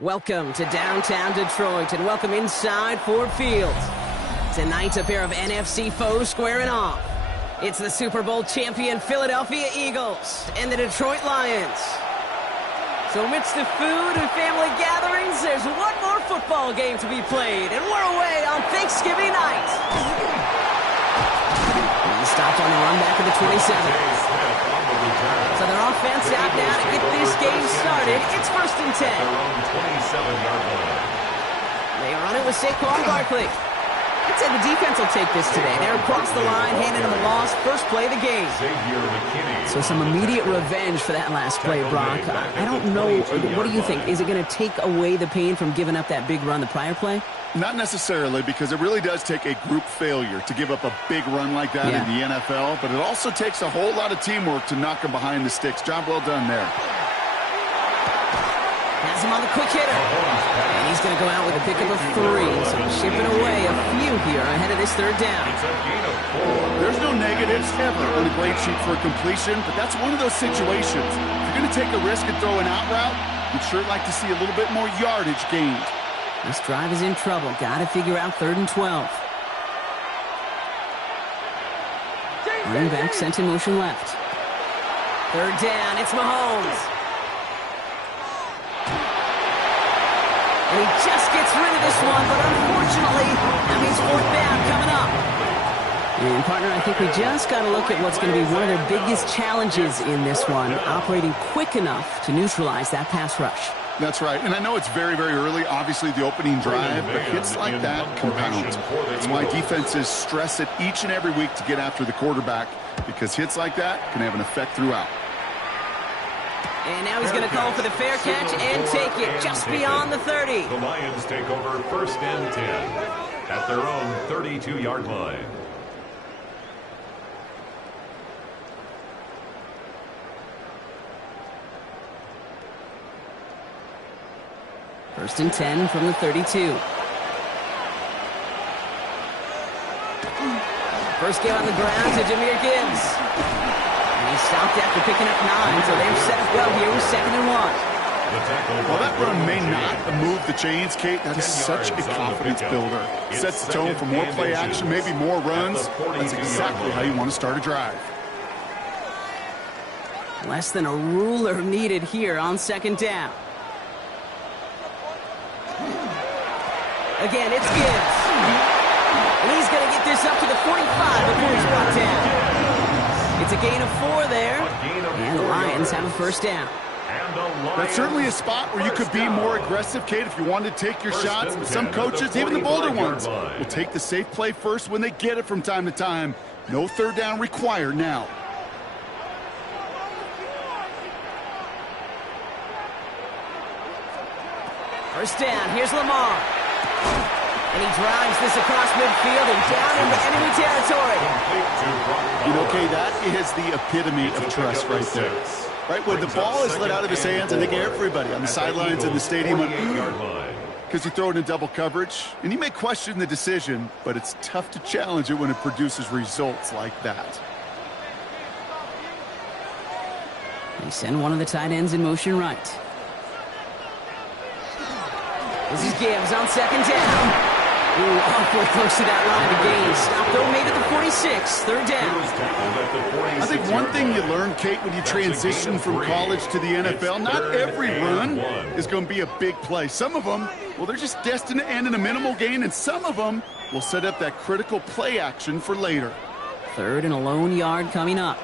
Welcome to downtown Detroit and welcome inside Ford Field. Tonight, a pair of NFC foes squaring off. It's the Super Bowl champion Philadelphia Eagles and the Detroit Lions. So amidst the food and family gatherings, there's one more football game to be played, and we're away on Thanksgiving night. He stopped on the run back of the 27. So their offense out now to get this game started. It's 1st and 10. Their own 27-yard line. They run it with Saquon Barkley. I'd say the defense will take this today. They're across the line, handing them a loss. First play of the game. So some immediate revenge for that last play, Brock. I don't know. What do you think? Is it going to take away the pain from giving up that big run the prior play? Not necessarily, because it really does take a group failure to give up a big run like that in the NFL, but it also takes a whole lot of teamwork to knock them behind the sticks. Job well done there. Has him on the quick hitter. And he's going to go out with a pickup of 3. So shipping away a few here ahead of this third down. There's no negatives ever on the grade sheet for a completion, but that's one of those situations. If you're going to take a risk and throw an out route, you'd sure like to see a little bit more yardage gained. This drive is in trouble. Got to figure out 3rd and 12. Running back sent in motion left. 3rd down. It's Mahomes. And he just gets rid of this one, but unfortunately, that means 4th down coming up. And, partner, I think we just got to look at what's going to be one of their biggest challenges in this one, operating quick enough to neutralize that pass rush. That's right, and I know it's very, very early, obviously the opening drive, but hits like that compound. That's why defenses stress it each and every week to get after the quarterback, because hits like that can have an effect throughout. And now he's going to call for the fair catch and take it just beyond the 30. The Lions take over 1st and 10 at their own 32-yard line. First and 10 from the 32. First game on the ground to Jahmyr Gibbs. And he stopped after picking up 9, so they're set up well here with 2nd and 1. While that run may not move the chains, Kate, that is such a confidence builder. Sets the tone for more play action, maybe more runs. That's exactly how you want to start a drive. Less than a ruler needed here on 2nd down. Again, it's Gibbs. And he's going to get this up to the 45 before he's brought down. It's a gain of 4 there. And the Lions have a 1st down. That's certainly a spot where you could be more aggressive, Kate, if you wanted to take your shots. Some coaches, even the bolder ones, will take the safe play first when they get it from time to time. No 3rd down required now. First down, here's Lamar. And he drives this across midfield and down into enemy territory. You know, Kay, that is the epitome of trust right there. Right, when the ball is let out of his hands, I think everybody on the sidelines in the stadium went, because you throw it in double coverage, and you may question the decision, but it's tough to challenge it when it produces results like that. They send one of the tight ends in motion right. This is Gibbs on 2nd down. Ooh, awfully close to that line of gain. Stopped though, made it to 46. 3rd down. I think one thing you learn, Kate, when you transition from college to the NFL, not every run is going to be a big play. Some of them, well, they're just destined to end in a minimal gain, and some of them will set up that critical play action for later. 3rd and a lone yard coming up.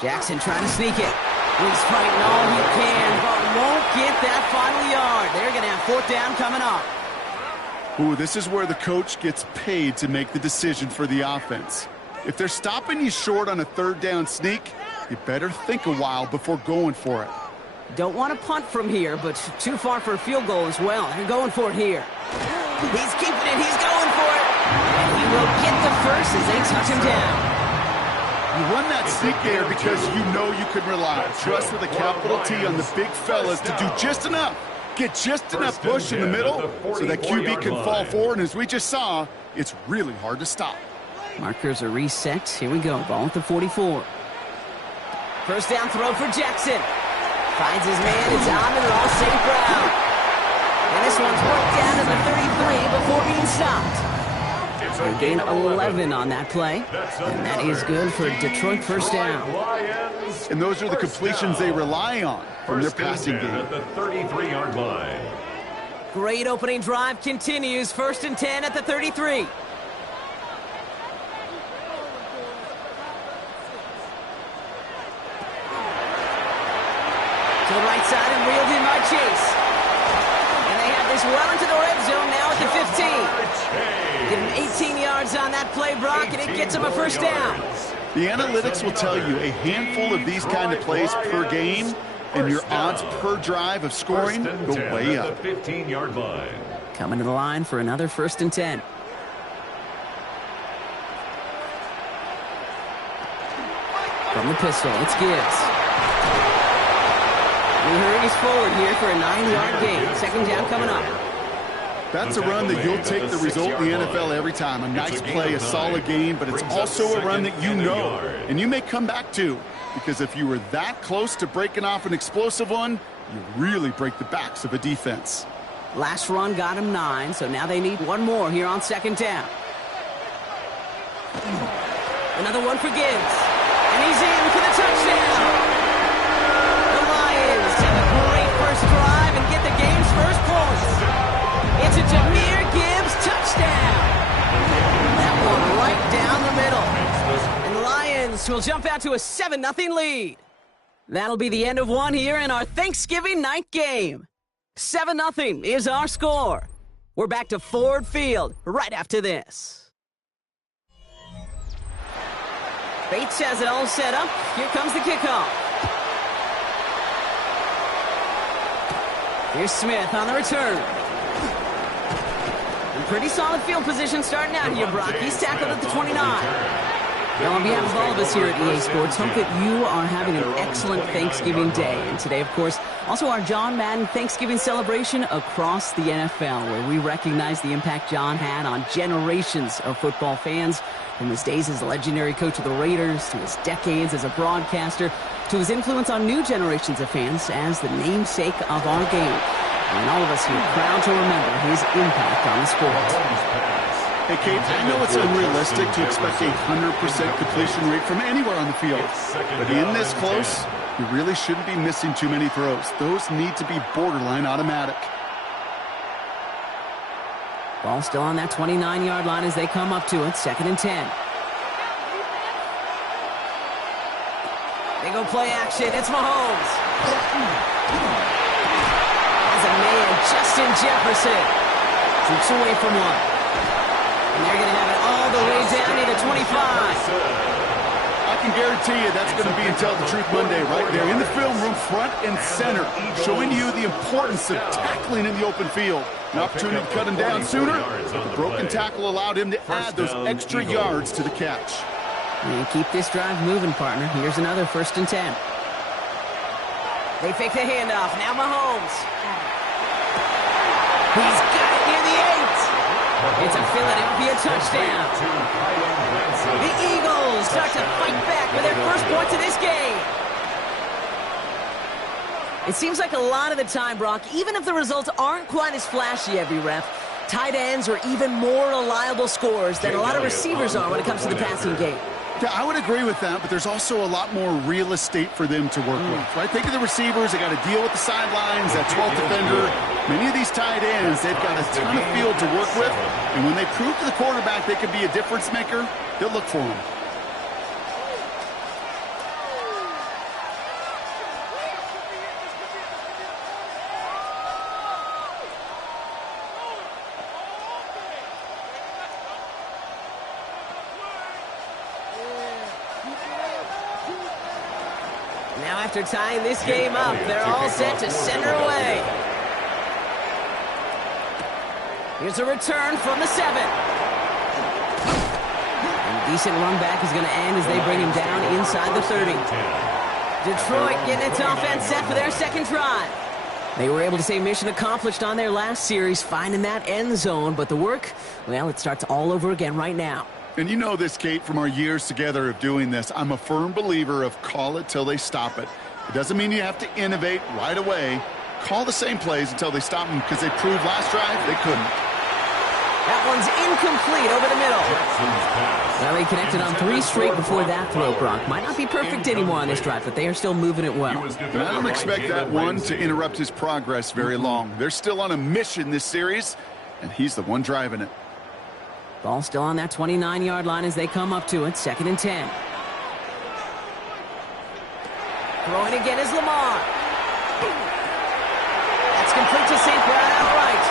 Jackson trying to sneak it. He's fighting all he can, but won't get that final yard. They're going to have 4th down coming up. Ooh, this is where the coach gets paid to make the decision for the offense. If they're stopping you short on a 3rd down sneak, you better think a while before going for it. Don't want to punt from here, but too far for a field goal as well. They're going for it here. He's keeping it. He's going for it. And he will get the first as they touch him down. You run that sneak there because you know you can rely. Trust with a capital T on the big fellas to do just enough. Get just enough push in the middle so that QB can fall forward. And as we just saw, it's really hard to stop. Markers are reset. Here we go. Ball at the 44. First down throw for Jackson. Finds his man. It's on and they're all safe ground. And this one's worked down to the 33 before being stopped. A gain 11 on that play. And that is good for Detroit 1st down. And those are the completions they rely on from their passing game. At the 33-yard line. Great opening drive continues. 1st and 10 at the 33. To the right side and reeled in by Chase. And they have this well into the red zone now. 4th and 15. Give him 18 yards on that play, Brock, and it gets him a first down. The analytics will tell you a handful of these kind of plays per game, and your odds per drive of scoring go way up. 15-yard line. Coming to the line for another 1st and 10. From the pistol, it's Gibbs. He hurries forward here for a 9-yard gain. 2nd down coming up. That's a run that you'll take the result in the NFL every time. A nice play, a solid game, but it's also a run that you know, and you may come back to, because if you were that close to breaking off an explosive one, you really break the backs of a defense. Last run got him 9, so now they need one more here on 2nd down. Another one for Gibbs, and he's in for the touchdown. The Lions take a great first drive and get the game's first points. It's a Jahmyr Gibbs touchdown. That one right down the middle. And the Lions will jump out to a 7-0 lead. That'll be the end of one here in our Thanksgiving night game. 7-0 is our score. We're back to Ford Field right after this. Bates has it all set up. Here comes the kickoff. Here's Smith on the return. Pretty solid field position starting out here, Brock. He's tackled at the 29. Now, on behalf of all of us here at EA Sports, hope that you are having an excellent Thanksgiving day. And today, of course, also our John Madden Thanksgiving celebration across the NFL, where we recognize the impact John had on generations of football fans, from his days as a legendary coach of the Raiders, to his decades as a broadcaster, to his influence on new generations of fans as the namesake of our game. And all of us here proud to remember his impact on the sport. Hey, Kate, I know it's unrealistic to expect a 100% completion rate from anywhere on the field. But in this close, you really shouldn't be missing too many throws. Those need to be borderline automatic. Ball still on that 29-yard line as they come up to it. 2nd and 10. They go play action. It's Mahomes. As a man, Justin Jefferson troops away from one. And they're going to have it all the way down to the 25. I can guarantee you that's going to be Tell the Truth Monday right there in the film room, front and center, showing you the importance of tackling in the open field. An opportunity to cut him down sooner. The broken tackle allowed him to add those extra yards to the catch. And keep this drive moving, partner. Here's another 1st and 10. They fake the handoff. Now Mahomes. He's got it near the 8. It's a Philadelphia touchdown. The Eagles start to fight back with their first points of this game. It seems like a lot of the time, Brock, even if the results aren't quite as flashy every rep, tight ends are even more reliable scorers than a lot of receivers are when it comes to the passing game. Yeah, I would agree with that, but there's also a lot more real estate for them to work with, right? Think of the receivers. They got to deal with the sidelines, that 12th defender. Many of these tight ends, they've got a ton of field to work with, and when they prove to the quarterback they can be a difference maker, they'll look for him. Now after tying this game up, they're all set to send her away. Here's a return from the 7. And a decent run back is going to end as they bring him down inside the 30. Detroit getting its offense set for their second drive. They were able to say mission accomplished on their last series, finding that end zone, but the work, well, it starts all over again right now. And you know this, Kate, from our years together of doing this. I'm a firm believer of call it till they stop it. It doesn't mean you have to innovate right away. Call the same plays until they stop them, because they proved last drive they couldn't. That one's incomplete over the middle. Well, he connected on 3 straight before that throw, Brock. Might not be perfect anymore on this drive, but they are still moving it well. And I don't expect that one to interrupt his progress very long. They're still on a mission this series, and he's the one driving it. Ball still on that 29-yard line as they come up to it. 2nd and 10. Throwing again is Lamar. That's complete to St. Brown outright.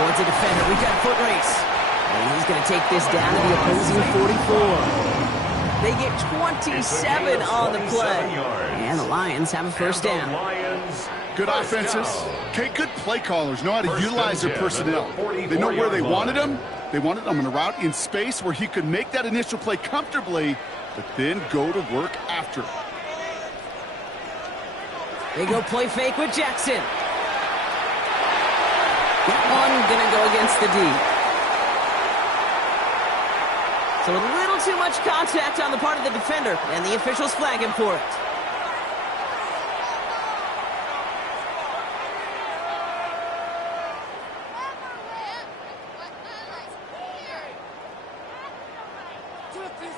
Towards the defender, we've got a foot race. And he's going to take this down to the opposing 44. They get 27 on the play. And the Lions have a first down. Good offenses. Okay, good play callers know how to utilize their personnel. They know where they wanted them. They wanted them on a route in space where he could make that initial play comfortably, but then go to work after. They go play fake with Jackson. That one gonna go against the D. So a little too much contact on the part of the defender, and the officials flag him for it.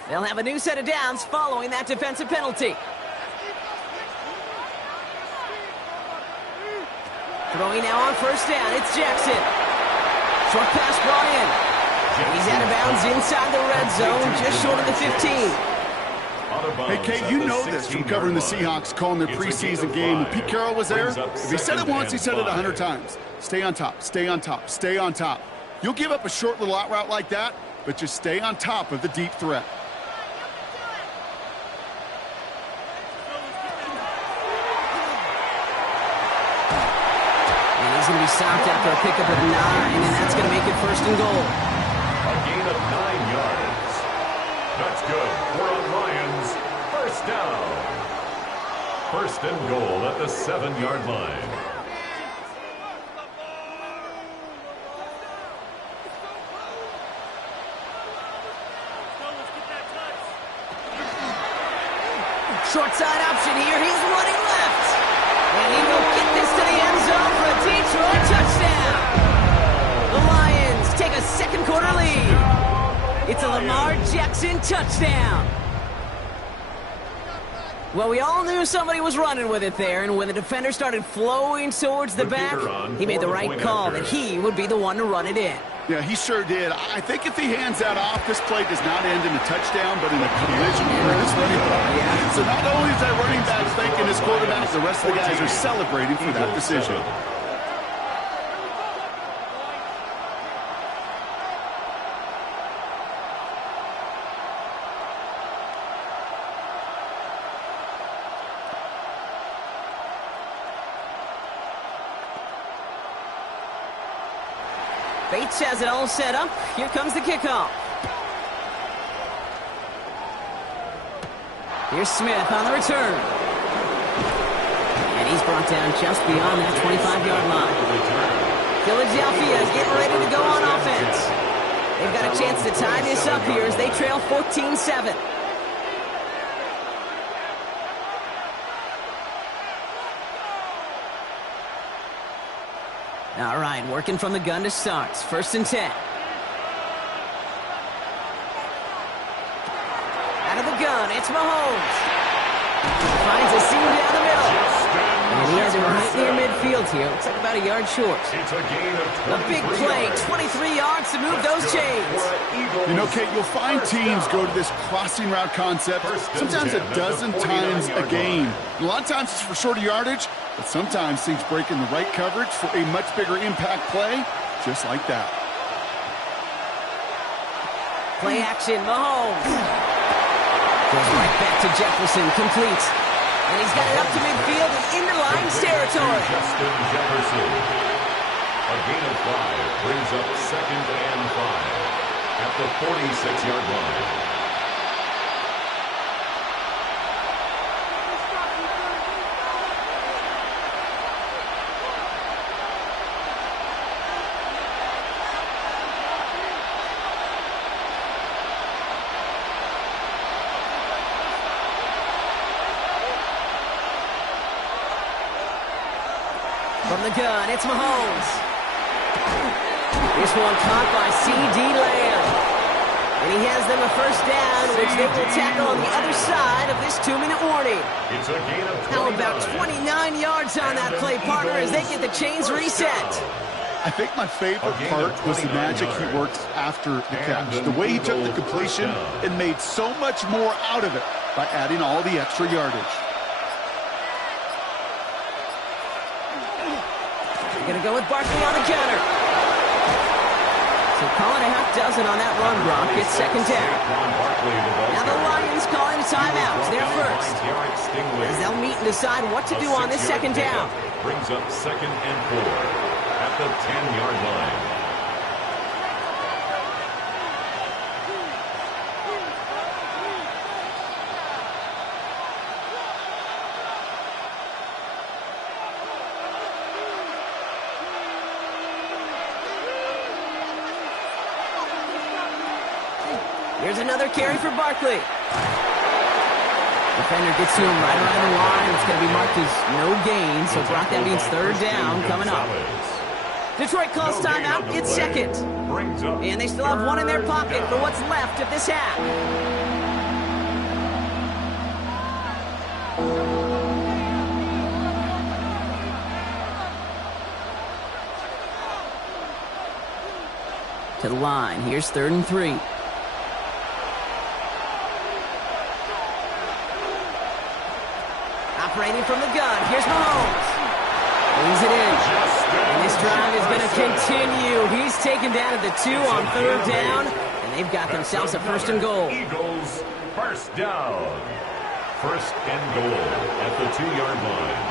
They'll have a new set of downs following that defensive penalty. Throwing now on first down, it's Jackson. Short pass brought in. He's out of bounds inside the red zone, just short of the 15. Hey, Kate, you know this from covering the Seahawks, calling their preseason game. When Pete Carroll was there, if he said it once, he said it 100 times. Stay on top, stay on top, stay on top. You'll give up a short little out route like that, but just stay on top of the deep threat. He's going to be stopped after a pickup of 9, and that's going to make it first and goal. A gain of 9 yards. That's good for a Lions first down. First and goal at the 7-yard line. Short side option here. He's running left. And he will get this to the end zone for a Detroit touchdown. The Lions take a second quarter lead. It's a Lamar Jackson touchdown. Well, we all knew somebody was running with it there, and when the defender started flowing towards the back, he made the right call that he would be the one to run it in. Yeah, he sure did. I think if he hands that off, this play does not end in a touchdown, but in a collision for his running back. Yeah. So not only is that running back thanking his quarterback, the rest of the guys are celebrating for that decision. Bates has it all set up. Here comes the kickoff. Here's Smith on the return. And he's brought down just beyond that 25-yard line. Philadelphia is getting ready to go on offense. They've got a chance to tie this up here as they trail 14-7. All right, working from the gun to start. First and 10. Out of the gun, it's Mahomes. Finds a seam down the middle. And he has it right near midfield here. Looks like about a yard short. It's a gain of 23 A big play, 23 yards to move those chains. You know, Kate, you'll find teams go to this crossing route concept sometimes a dozen times a game. A lot of times it's for shorter yardage, but sometimes things break in the right coverage for a much bigger impact play, just like that. Play action, Mahomes. Goes right back to Jefferson, complete. And he's got it up to midfield and into Lions territory. Justin Jefferson. A gain of 5 brings up second and 5 at the 46-yard line. From the gun, it's Mahomes. This one caught by C.D. Lamb. And he has them a first down, which they will tackle on the other side of this 2-minute warning. It's a gain of 29. How about 29 yards on that play, partner, as they get the chains reset. I think my favorite part was the magic he worked after the catch. The way he took the completion and made so much more out of it by adding all the extra yardage. They're going to go with Barkley on the counter. So call it a half dozen on that run, Brock. It's second down. Now the Lions calling a timeout. They're first. As they'll meet and decide what to do on this second down. Brings up 2nd and 4 at the 10-yard line. Here's another carry for Barkley. Defender gets to him right around the line. It's going to be marked as no gain, so Brock, that means third down coming up. Detroit calls timeout. It's second. And they still have one in their pocket for what's left of this half. To the line. Here's 3rd and 3. Operating from the gun. Here's Mahomes. Brings it in. And this drive is going to continue. He's taken down at the 2 on 3rd down. And they've got themselves a 1st and goal. Eagles, 1st down. 1st and goal at the 2-yard line.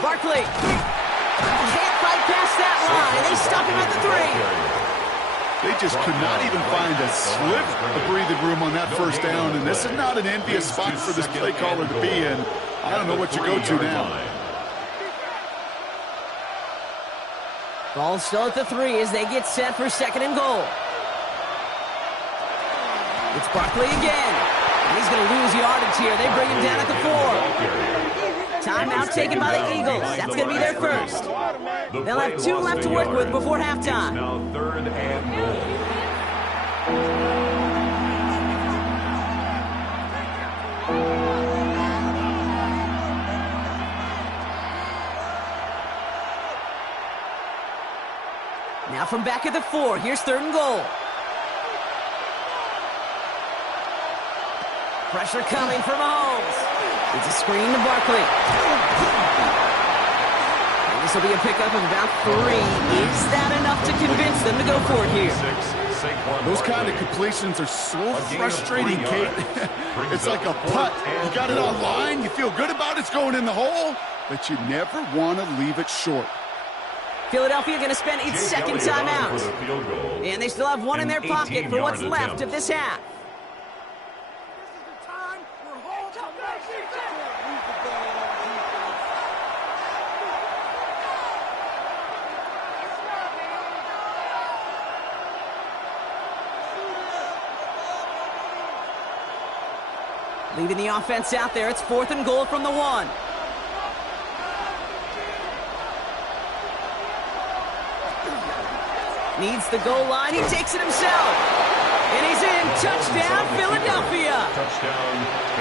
Barkley can't fight past that line. They stop him at the 3. They just could not even find a sliver of breathing room on that 1st down, and this is not an envious spot for this play caller to be in. I don't know what you go to now. Ball still at the 3 as they get set for 2nd and goal. It's Barkley again. He's going to lose yardage here. They bring him down at the 4. Timeout taken by the Eagles. That's going to be their first. They'll have 2 left to work with before halftime. Now 3rd and goal. Now from back at the 4, here's 3rd and goal. Pressure coming from Mahomes. It's a screen to Barkley. And this will be a pickup of about 3. Is that enough to convince them to go for it here? Those kind of completions are so frustrating, Kate. It's like a putt. You got it on line, you feel good about it's going in the hole, but you never want to leave it short. Philadelphia going to spend its second timeout. And they still have one in their pocket for what's left of this half. Leaving the offense out there. It's 4th and goal from the 1. Needs the goal line. He takes it himself. And he's in. Touchdown, Philadelphia.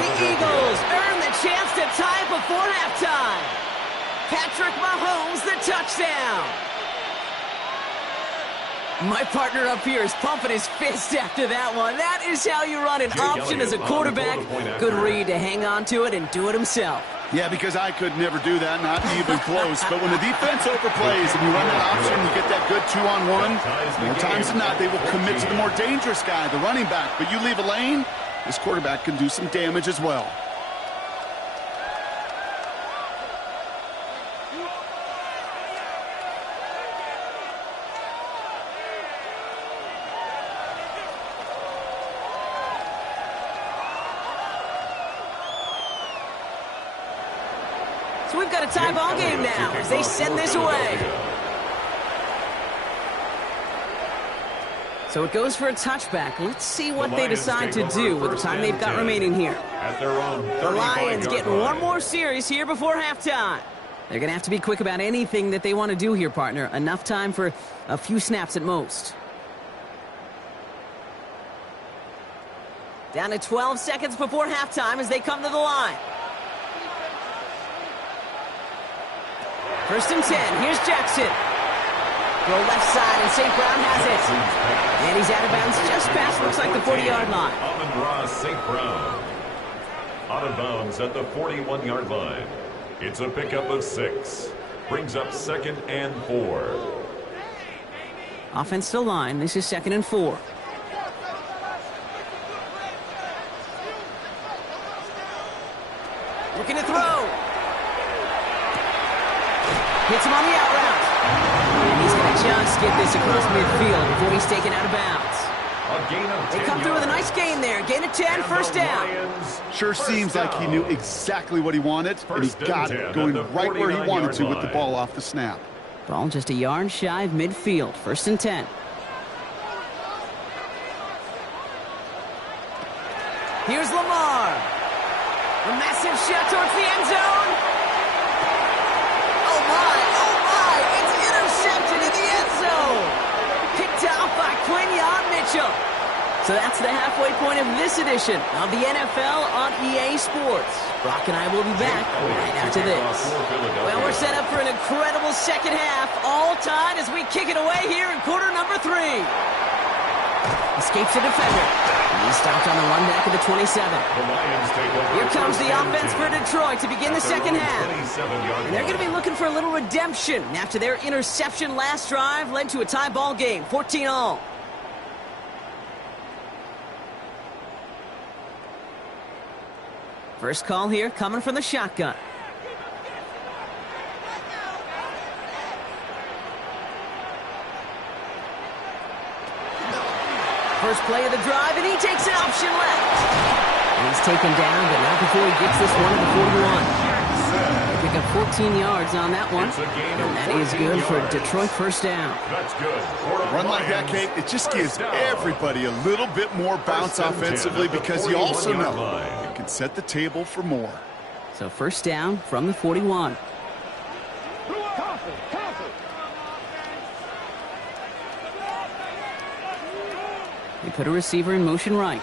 The Eagles earn the chance to tie it before halftime. Patrick Mahomes, the touchdown. My partner up here is pumping his fist after that one. That is how you run an option as a quarterback. Good read to hang on to it and do it himself. Yeah, because I could never do that, not even close. But when the defense overplays and you run that option, you get that good 2-on-1, more times than not, they will commit to the more dangerous guy, the running back. But you leave a lane, this quarterback can do some damage as well. So we've got a tie ball game now as they send this away. So it goes for a touchback. Let's see what they decide to do with the time they've got remaining here. The Lions getting one more series here before halftime. They're going to have to be quick about anything that they want to do here, partner. Enough time for a few snaps at most. Down to 12 seconds before halftime as they come to the line. 1st and 10. Here's Jackson. Throw left side, and St. Brown has it. And he's out of bounds just past, looks like the 40-yard line. Amon-Ra St. Brown. Out of bounds at the 41-yard line. It's a pickup of 6. Brings up 2nd and 4. Offense to line. This is 2nd and 4. Looking to throw. Hits him on the out route. And he's going to just get this across midfield before he's taken out of bounds. They come through with a nice gain there. Gain of 10, first down. Sure seems like he knew exactly what he wanted, and he got it, going right where he wanted to with the ball off the snap. Ball just a yard shy of midfield. 1st and 10. Here's Lamar. A massive shot towards the end zone. Oh my, it's intercepted in the end zone. Picked off by Quinyon Mitchell. So that's the halfway point of this edition of the NFL on EA Sports. Brock and I will be back right after this. Well, we're set up for an incredible second half, all tied as we kick it away here in quarter number 3. Escapes a defender. He's stopped on the run back at the 27. Here comes the offense for Detroit to begin the second half. And they're going to be looking for a little redemption after their interception last drive led to a tie ball game, 14-all. First call here coming from the shotgun. First play of the drive, and he takes an option left. And he's taken down, but not before he gets this one to the 41. They pick up 14 yards on that one, and that is good for Detroit first down. That's good. A run like that, Kate, it just gives everybody a little bit more bounce offensively because you also know it can set the table for more. So first down from the 41. They put a receiver in motion right.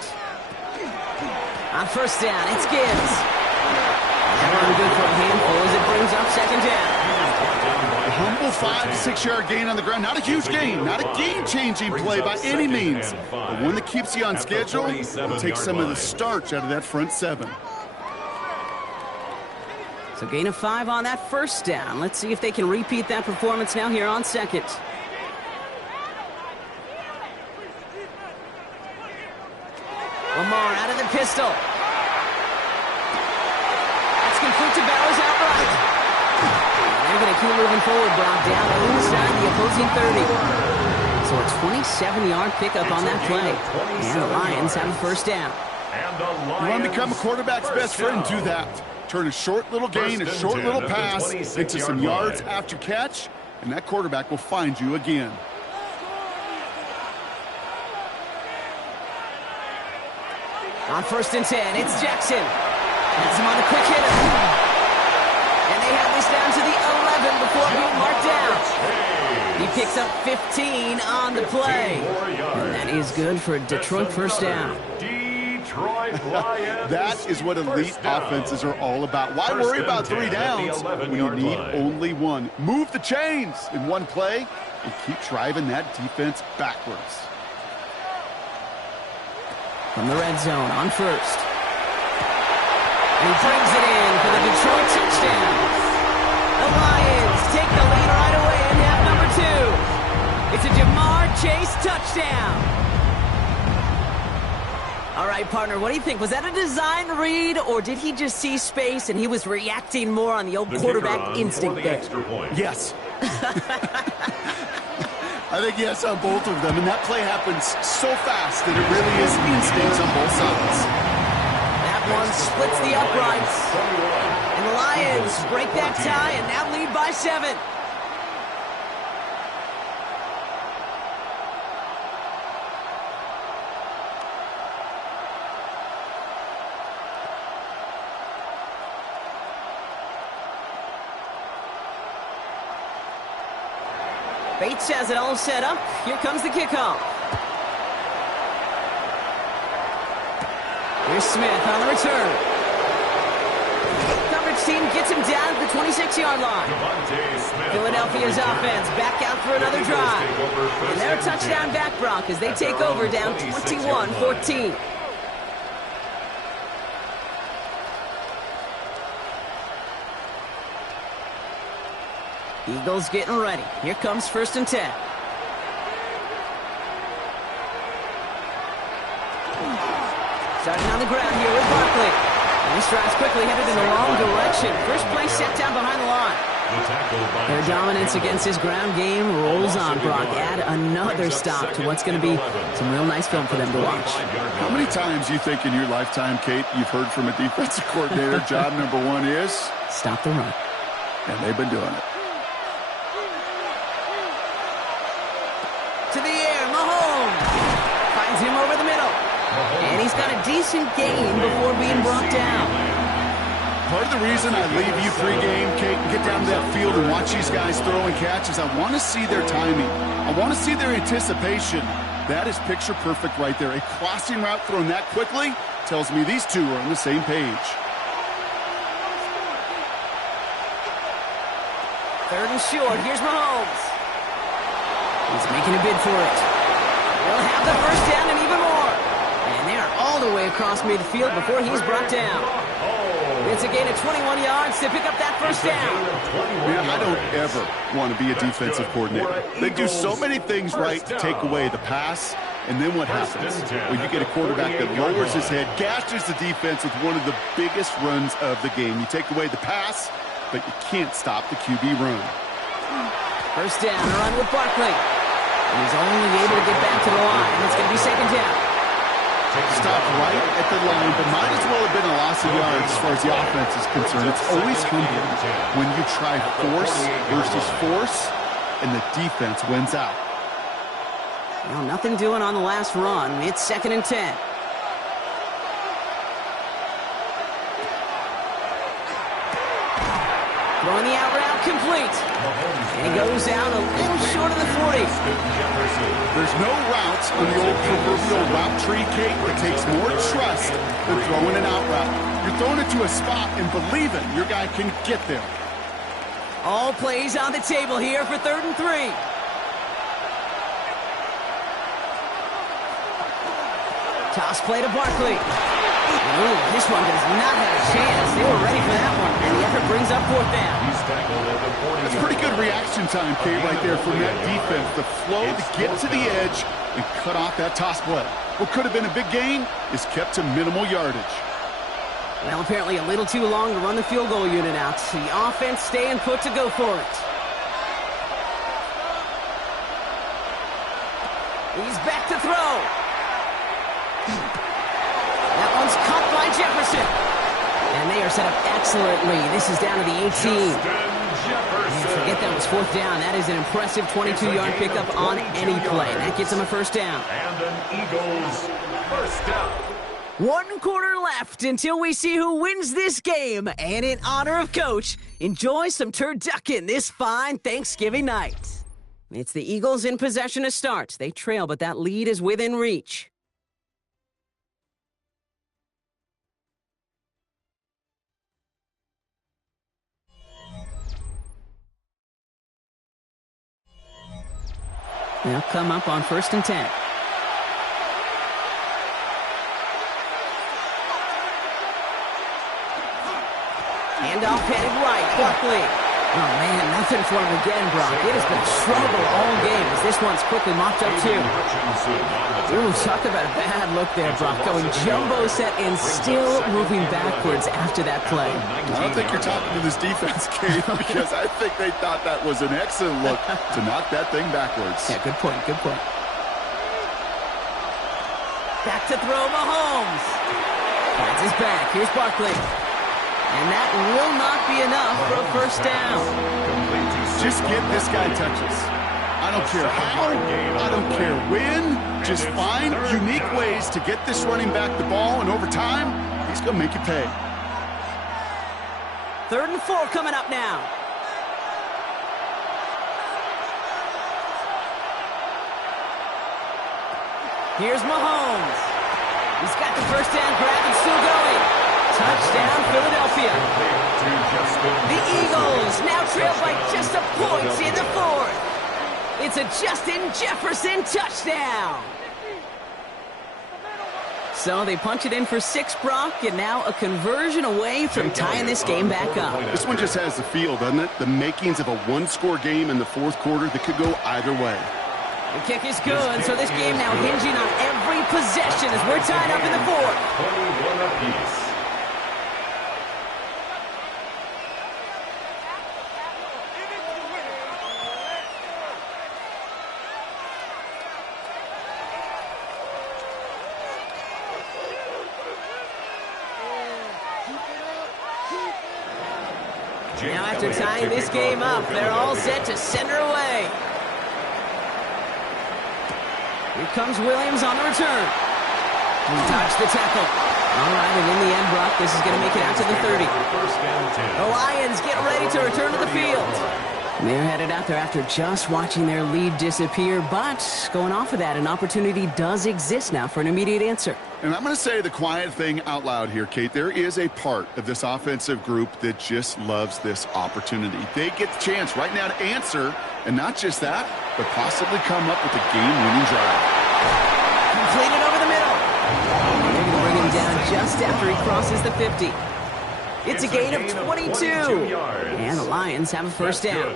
On first down, it's Gibbs. That one good for a handful as it brings up second down. A humble 5 to 6 yard gain on the ground. Not a huge gain, not a game-changing play by any means, but one that keeps you on schedule and takes some of the starch out of that front 7. So gain of 5 on that first down. Let's see if they can repeat that performance now here on second. Lamar out of the pistol. That's complete to Bowers outright. They're going to keep moving forward, Brock, down inside the opposing 30. So a 27-yard pickup on that play. And the Lions have a first down. You want to become a quarterback's best friend, do that. Turn a short little gain, a short little pass into some yards after catch, and that quarterback will find you again. On first and 10, it's Jackson. That's him on the quick hitter. And they have this down to the 11 before being marked down. He picks up 15 on the play. And that is good for Detroit first down. That is what elite offenses are all about. Why worry about 3 downs when you need only 1? Move the chains in one play and keep driving that defense backwards. From the red zone on first. And he brings it in for the Detroit touchdown. The Lions take the lead right away in half number 2. It's a Jamar Chase touchdown. All right, partner, what do you think? Was that a design read, or did he just see space and he was reacting more on the old quarterback instinct there? Yes. I think yes on both of them, and that play happens so fast that it really is instincts on both sides. That one splits the uprights. And the Lions break that tie and now lead by 7. Bates has it all set up. Here comes the kickoff. Here's Smith on the return. Coverage team gets him down to the 26-yard line. Philadelphia's offense back out for another drive. And they're a touchdown back, Brock, as they take over down 21-14. Eagles getting ready. Here comes 1st and 10. Starting on the ground here with Barkley. And he strides quickly, headed in the wrong direction. First play set down behind the line. Their dominance against his ground game rolls on, Brock. Add another stop to what's going to be some real nice film for them to watch. How many times you think in your lifetime, Kate, you've heard from a defensive coordinator, job number one is? Stop the run. And they've been doing it. To the air, Mahomes finds him over the middle. And he's got a decent gain before being brought down. Part of the reason I leave you pregame, Kate, and get down to that field and watch these guys throw and catch is I want to see their timing. I want to see their anticipation. That is picture perfect right there. A crossing route thrown that quickly tells me these two are on the same page. 3rd and short. Here's Mahomes. He's making a bid for it. He'll have the first down and even more. And they're all the way across midfield before he's brought down. It's a gain of 21 yards to pick up that first down. Man, I don't ever want to be a defensive coordinator. They do so many things right to take away the pass, and then what happens? Well, you get a quarterback that lowers his head, gashes the defense with one of the biggest runs of the game. You take away the pass, but you can't stop the QB run. First down, a run with Barkley. He's only able to get back to the line. It's going to be 2nd down. Stop right at the line, but might as well have been a loss of yards as far as the offense is concerned. It's always humbling when you try force versus force, and the defense wins out. Well, nothing doing on the last run. It's 2nd and 10. Throwing the out route complete. And he goes out a little short of the 40. There's no routes on the old proverbial route tree, Kate. It takes more trust than throwing an out route. You're throwing it to a spot and believing your guy can get there. All plays on the table here for 3rd and 3. Toss play to Barkley. Ooh, this one does not have a chance. They were ready for that one, and the effort brings up 4th down. That's pretty good reaction time, Kate, right there from that defense. The flow to get to the edge and cut off that toss play. What could have been a big gain is kept to minimal yardage. Well, apparently a little too long to run the field goal unit out. The offense staying put to go for it. He's back to throw. That one's caught by Jefferson. And they are set up excellently. This is down to the 18. And forget that was 4th down. That is an impressive 22-yard pickup on any play. That gets them a first down. And an Eagles first down. 1 quarter left until we see who wins this game. And in honor of Coach, enjoy some turducken this fine Thanksgiving night. It's the Eagles in possession to start. They trail, but that lead is within reach. They'll come up on 1st and 10. Handoff headed right. Barkley. Oh, man, nothing for him again, Brock. It has been a struggle all game as this one's quickly mopped up, too. Ooh, talk about a bad look there, Brock. Going jumbo set and still moving backwards after that play. I don't think you're talking to this defense, Kate, because I think they thought that was an excellent look to knock that thing backwards. Yeah, good point, good point. Back to throw, Mahomes. Finds his back. Here's Barkley. And that will not be enough for a first down. Just get this guy touches. I don't care how, I don't care when. Just find unique ways to get this running back the ball, and over time, he's going to make you pay. 3rd and 4 coming up now. Here's Mahomes. He's got the first down grab and still going. Touchdown, Philadelphia. The Eagles now trail by just a point in the fourth. It's a Justin Jefferson touchdown. So they punch it in for 6, Brock, and now a conversion away from tying this game back up. This one just has the feel, doesn't it? The makings of a one-score game in the fourth quarter that could go either way. The kick is good, so this game now hinging on every possession as we're tied up in the fourth. 21 apiece. Now after tying this game up, they're all set to send her away. Here comes Williams on the return. He dodged the tackle. All right, and in the end, Brock, this is going to make it out to the 30. The Lions get ready to return to the field. And they're headed out there after just watching their lead disappear, but going off of that, an opportunity does exist now for an immediate answer. And I'm going to say the quiet thing out loud here, Kate. There is a part of this offensive group that just loves this opportunity. They get the chance right now to answer, and not just that, but possibly come up with a game-winning drive. Completed over the middle. They're going to bring him down just after he crosses the 50. It's a gain of 22. And the Lions have a first down.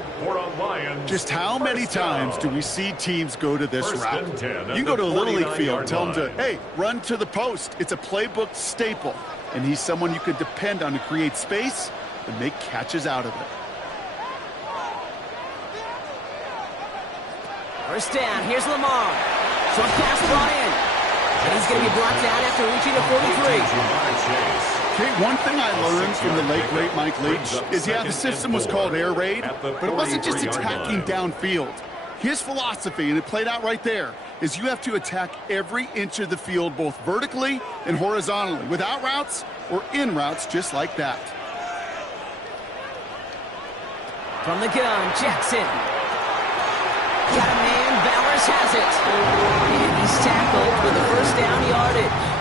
Just how many times do we see teams go to this route? You can go to a Little League field, tell them to, hey, run to the post. It's a playbook staple. And he's someone you could depend on to create space and make catches out of it. First down, here's Lamar. Short pass brought in. And he's going to be brought down after reaching the 43. Okay, one thing I learned from the late, great Mike Leach is, yeah, the system was called air raid, but it wasn't just attacking downfield. His philosophy, and it played out right there, is you have to attack every inch of the field, both vertically and horizontally, without routes or in routes just like that. From the gun, Jackson. Got a man, Bowers has it. And he's tackled for the first down yardage.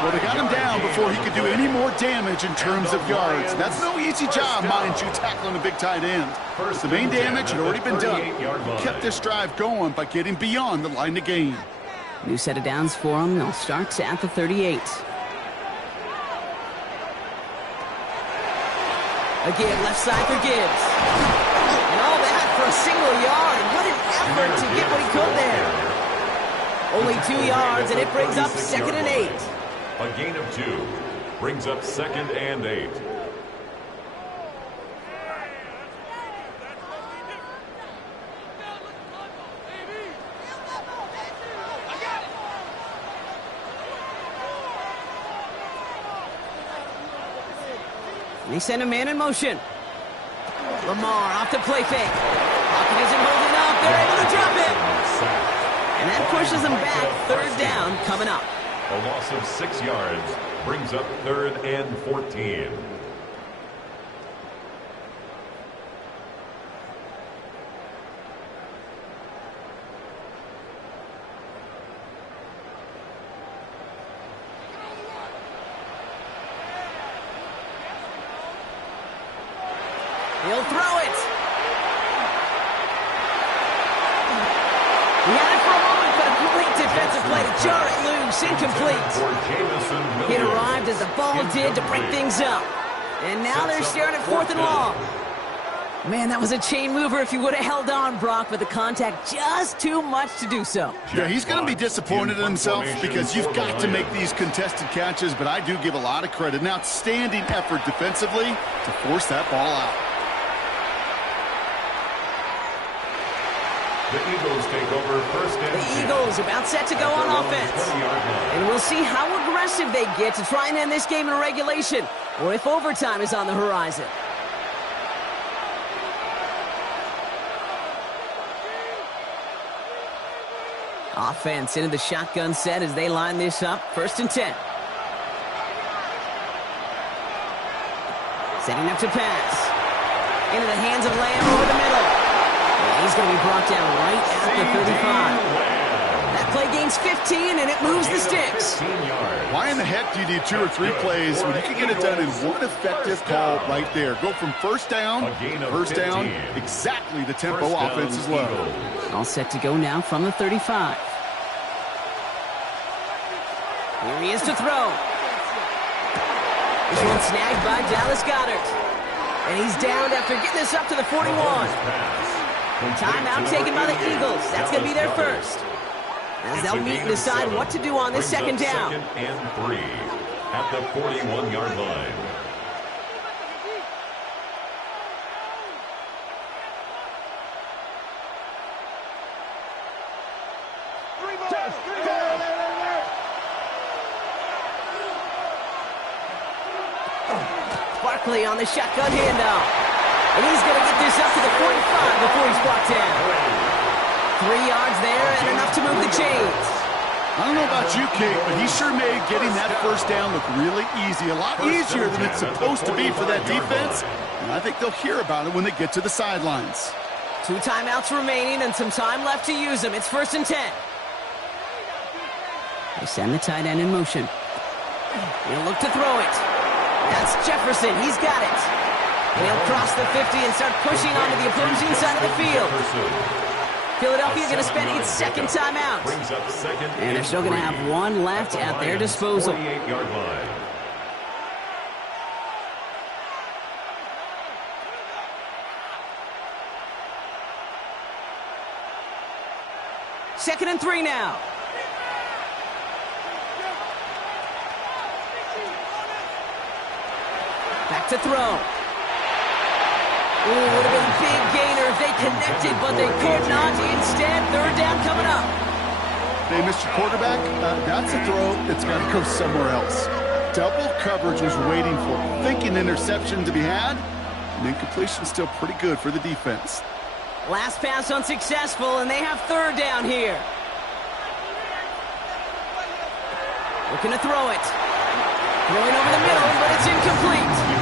Well, they got him down before he could do any more damage in terms of yards. That's no easy job, mind you, tackling a big tight end. The main damage had already been done. He kept this drive going by getting beyond the line of game. New set of downs for him. They'll start at the 38. Again, left side for Gibbs. And all that for a single yard. What an effort to get what he could there. Only 2 yards, and it brings up 2nd and 8. A gain of 2 brings up 2nd and 8. They send a man in motion. Lamar off the play fake. Pocket isn't holding up. They're able to drop it. And that pushes them back. 3rd down coming up. A loss of 6 yards brings up 3rd and 14. He'll throw it. He had it for a moment, but a great defensive play to jar it loose. Incomplete. It arrived as the ball did to break things up. And now they're staring at 4th and long. Man, that was a chain mover if he would have held on, Brock, but the contact just too much to do so. Yeah, he's going to be disappointed in himself because you've got to make these contested catches, but I do give a lot of credit. An outstanding effort defensively to force that ball out. The Eagles take over 1st and 10. The Eagles about set to go on offense. And we'll see how aggressive they get to try and end this game in regulation, or if overtime is on the horizon. Offense into the shotgun set as they line this up. 1st and 10. Setting up to pass. Into the hands of Lamb over the middle. And he's going to be brought down right at the 35. That Play gains 15, and it moves the sticks. 15 yards. Why in the heck do you need 2 or 3 plays when you can get it done in one effective call right there? Go from first down, exactly the tempo offenses love. All set to go now from the 35. Here he is to throw. This one snagged by Dallas Goedert. And he's down after getting this up to the 41. Timeout taken by the Eagles. That's going to be their first. As they'll meet and decide what to do on this second down. 2nd and 3 at the 41-yard line. Barkley on the shotgun handoff. And he's going to get this up to the 45 before he's brought down. 3 yards there and enough to move the chains. I don't know about you, Kate, but he sure made getting that first down look really easy. A lot easier than it's supposed to be for that defense. And I think they'll hear about it when they get to the sidelines. 2 timeouts remaining and some time left to use them. It's 1st and 10. They send the tight end in motion. He'll look to throw it. That's Jefferson. He's got it. And he'll cross the 50 and start pushing onto the opposing side of the field. Philadelphia going to spend its second timeout. And they're still going to have 1 left at their disposal. 48-yard line. Second and 3 now. Back to throw. Ooh, would have been a big gainer if they connected, but they could not. Instead, 3rd down coming up. Hey, Mr. Quarterback, that's a throw that's got to go somewhere else. Double coverage was waiting for it. Thinking interception to be had, and incompletion still pretty good for the defense. Last pass unsuccessful, and they have 3rd down here. Looking to throw it. Throwing over the middle, but it's incomplete.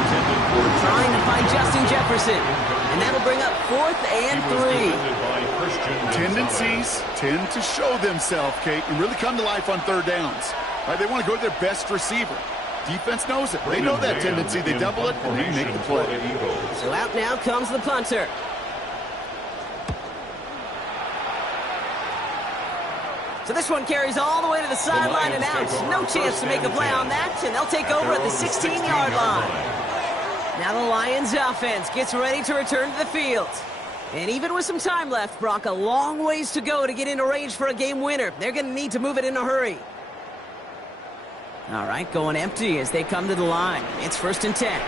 Trying to find Justin Jefferson. And that'll bring up 4th and 3. Tendencies tend to show themselves, Kate, and really come to life on 3rd downs. Right? They want to go to their best receiver. Defense knows it. They know that tendency. They double it, and they make the play. So out now comes the punter. So this one carries all the way to the sideline and out. No chance to make a play on that, and they'll take over at the 16-yard line. Now the Lions offense gets ready to return to the field. And even with some time left, Brock, a long ways to go to get into range for a game winner. They're going to need to move it in a hurry. All right, going empty as they come to the line. It's 1st and 10.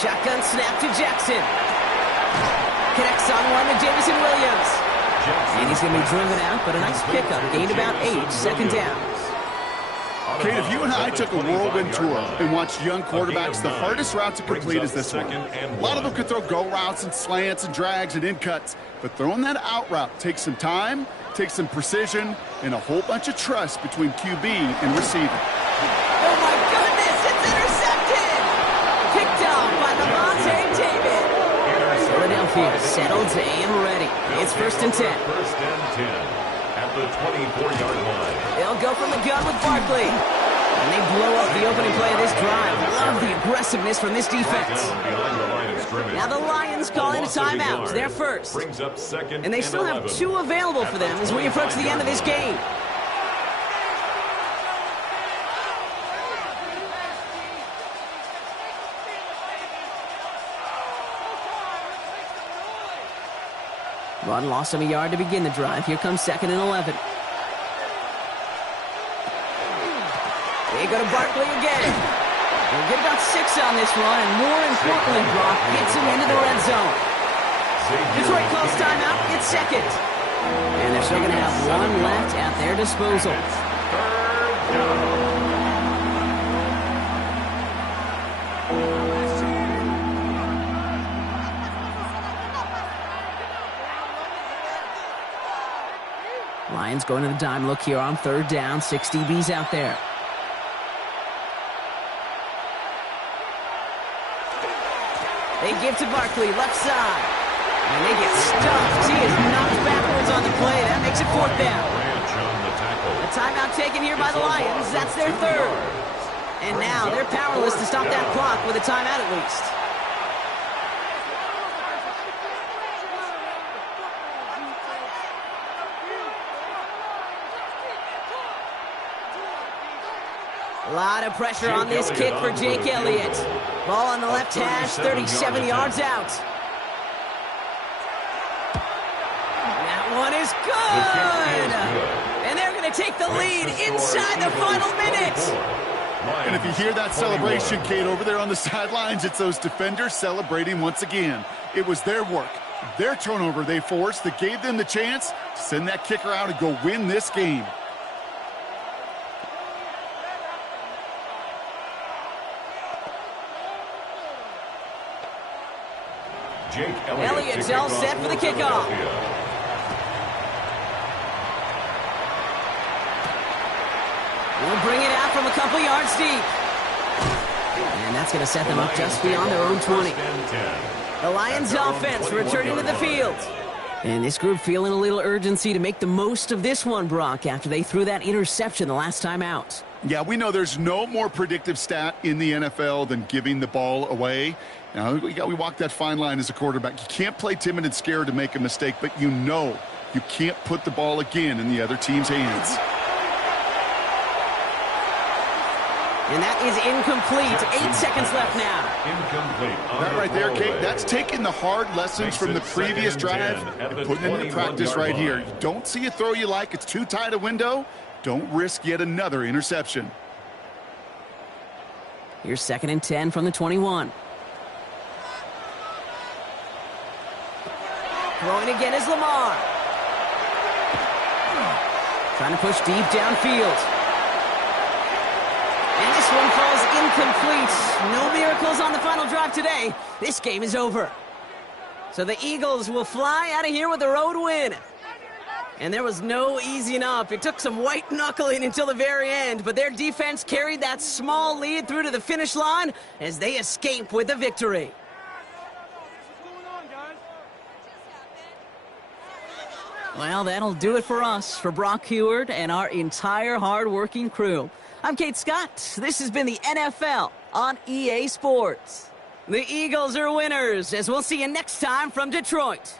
Shotgun snap to Jackson. Connects on one to Jameson Williams. And he's going to be driven out, but a nice pickup. Gained about 8, 2nd down. Kate, if you and I took a whirlwind tour and watched young quarterbacks, the hardest route to complete is this one. A lot of them could throw go routes and slants and drags and in cuts, but throwing that out route takes some time, takes some precision, and a whole bunch of trust between QB and receiver. Oh my goodness, it's intercepted! Picked off by Lavonte David. Philadelphia settled and ready. It's 1st and 10. 1st and 10 at the 24-yard line. They'll go from the gun with Barkley. And they blow up the opening play of this drive. Love the aggressiveness from this defense. Now the Lions calling a timeout. They're first. Brings up 2nd and they still have 2 available for them as we approach the end of this game. Run lost him a yard to begin the drive. Here comes 2nd and 11. They go to Barkley again. They'll get about 6 on this run, and more importantly, Brock gets him into the red zone. Detroit calls timeout. It's 2nd. And they're still going to have 1 left at their disposal. 3rd down. Lions going to the dime look here on 3rd down. 6 DBs out there. They give to Barkley, left side. And they get stuffed. He is knocked backwards on the play. That makes it fourth down. A timeout taken here by the Lions. That's their third. And now they're powerless to stop that clock with a timeout at least. A lot of pressure on this kick for Jake Elliott. Ball on the left hash, 37 yards out. That one is good! And they're going to take the lead inside the final minute. And if you hear that celebration, Kate, over there on the sidelines, it's those defenders celebrating once again. It was their work, their turnover they forced that gave them the chance to send that kicker out and go win this game. Jake Elliott's all set for the kickoff. We'll bring it out from a couple yards deep. And that's going to set them up just beyond their own 20. The Lions offense returning to the field. And this group feeling a little urgency to make the most of this one, Brock, after they threw that interception the last time out. Yeah, we know there's no more predictive stat in the NFL than giving the ball away. Now, we walk that fine line as a quarterback. You can't play timid and scared to make a mistake, but you know you can't put the ball again in the other team's hands. And that is incomplete. 8 seconds left now. Incomplete. That right there, Kate, that's taking the hard lessons from the previous drive and putting it into practice right here. You don't see a throw you like. It's too tight a window. Don't risk yet another interception. Here's 2nd and 10 from the 21. Throwing again is Lamar. Trying to push deep downfield. And this one falls incomplete. No miracles on the final drive today. This game is over. So the Eagles will fly out of here with a road win. And there was no easing up. It took some white knuckling until the very end, but their defense carried that small lead through to the finish line as they escape with the victory. Well, that'll do it for us, for Brock Huard and our entire hard-working crew. I'm Kate Scott. This has been the NFL on EA Sports. The Eagles are winners, as we'll see you next time from Detroit.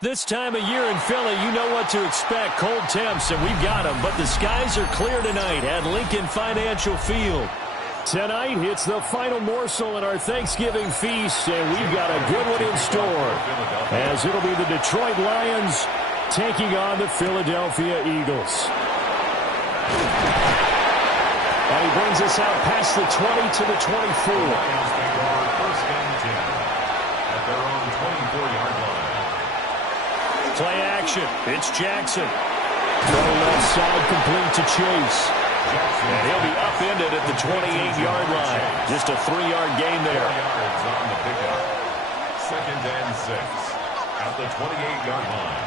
This time of year in Philly, you know what to expect. Cold temps, and we've got them. But the skies are clear tonight at Lincoln Financial Field. Tonight, it's the final morsel in our Thanksgiving feast, and we've got a good one in store, as it'll be the Detroit Lions taking on the Philadelphia Eagles. And he brings us out past the 20 to the 24. First and 10 at their own 24-yard line. Play action. It's Jackson. Throw left side complete to Chase. And he'll be upended at the 28-yard line. Just a 3-yard gain there. 4 yards on the pickup. Second and 6 at the 28-yard line.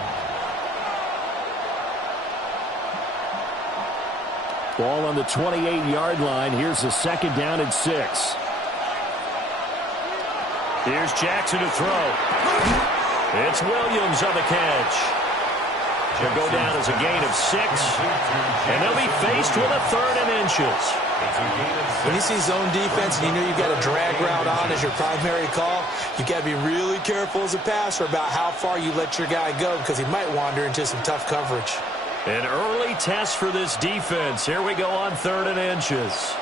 Ball on the 28-yard line. Here's the second down and 6. Here's Jackson to throw. It's Williams on the catch. He'll go down as a gain of 6. And they'll be faced with a 3rd and inches. When you see zone defense and you know you've got a drag route on as your primary call, you've got to be really careful as a passer about how far you let your guy go because he might wander into some tough coverage. An early test for this defense. Here we go on 3rd and inches.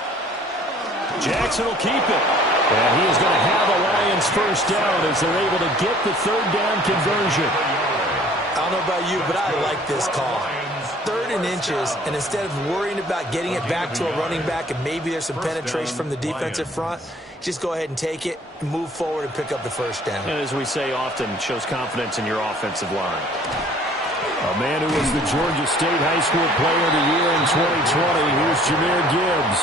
Jackson will keep it. And he is going to have a Lions first down as they're able to get the 3rd down conversion. I don't know about you, but I like this call. 3rd and inches, and instead of worrying about getting it back to a running back and maybe there's some penetration from the defensive front, just go ahead and take it, move forward, and pick up the first down. And as we say often, it shows confidence in your offensive line. A man who was the Georgia State High School Player of the Year in 2020. Here's Jahmyr Gibbs.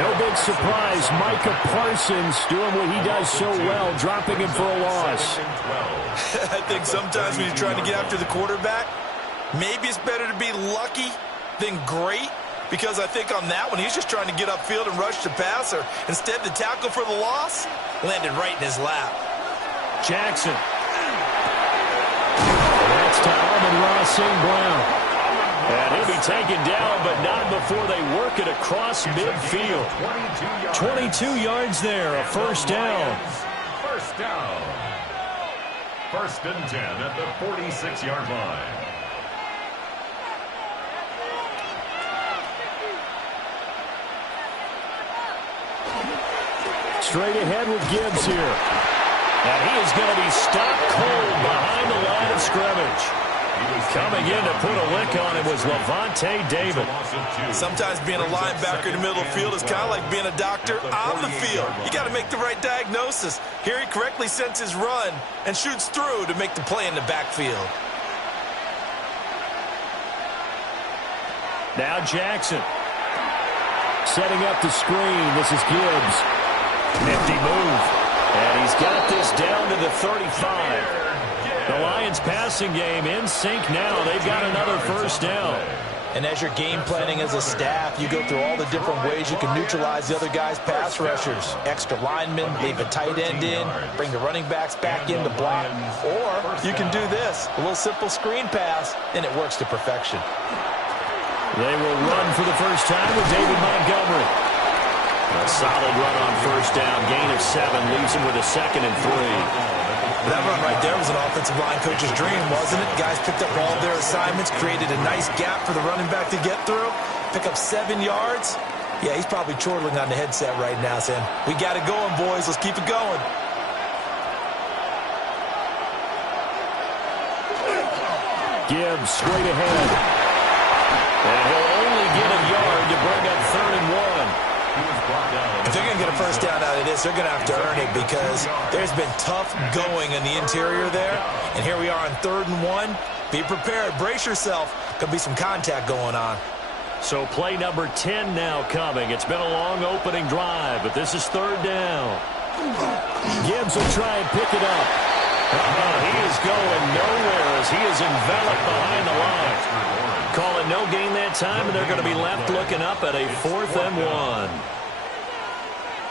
No big surprise, Micah Parsons doing what he does so well, dropping him for a loss. I think sometimes when you're trying to get after the quarterback, maybe it's better to be lucky than great, because I think on that one, he's just trying to get upfield and rush the passer. Instead, the tackle for the loss landed right in his lap. Jackson. That's to Amon-Ra St. Brown. And he'll be taken down, but not before they work it across midfield. 22 yards there, a first down. First down. 1st and 10 at the 46-yard line. Straight ahead with Gibbs here. And he is going to be stopped cold behind the line of scrimmage. Coming in to put a lick on him was Lavonte David. Sometimes being a linebacker in the middle of the field is kind of like being a doctor on the field. You got to make the right diagnosis. Here he correctly sends his run and shoots through to make the play in the backfield. Now Jackson. Setting up the screen. This is Gibbs. Nifty move. And he's got this down to the 35. The Lions passing game in sync now. They've got another first down. And as you're game planning as a staff, you go through all the different ways you can neutralize the other guy's pass rushers. Extra linemen, leave a tight end in, bring the running backs back in to block. Or you can do this, a little simple screen pass, and it works to perfection. They will run for the first time with David Montgomery. A solid run on first down. Gain of 7 leaves him with a 2nd and 3. That run right there was an offensive line coach's dream, wasn't it? Guys picked up all their assignments, created a nice gap for the running back to get through, pick up 7 yards. Yeah, he's probably chortling on the headset right now, saying, we got it going, boys. Let's keep it going. Gibbs straight ahead. And he'll only get a yard to bring up 3rd and 1. If they're going to get a first down out of this, they're going to have to earn it, because there's been tough going in the interior there. And here we are on 3rd and 1. Be prepared. Brace yourself. Could be some contact going on. So play number 10 now coming. It's been a long opening drive, but this is 3rd down. Gibbs will try and pick it up. He is going nowhere as he is enveloped behind the line. Call it no gain that time, and they're going to be left looking up at a 4th and 1.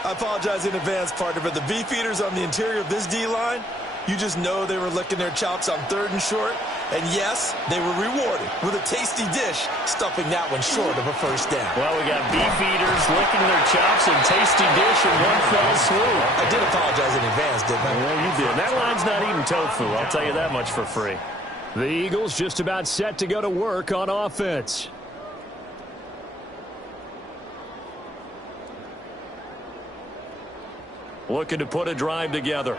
I apologize in advance, partner, but the beefeaters on the interior of this D-line, you just know they were licking their chops on 3rd and short. And yes, they were rewarded with a tasty dish, stuffing that one short of a first down. Well, we got beefeaters licking their chops and tasty dish in one fell swoop. I did apologize in advance, didn't I? Well, you did. That line's not eating tofu, I'll tell you that much for free. The Eagles just about set to go to work on offense. Looking to put a drive together.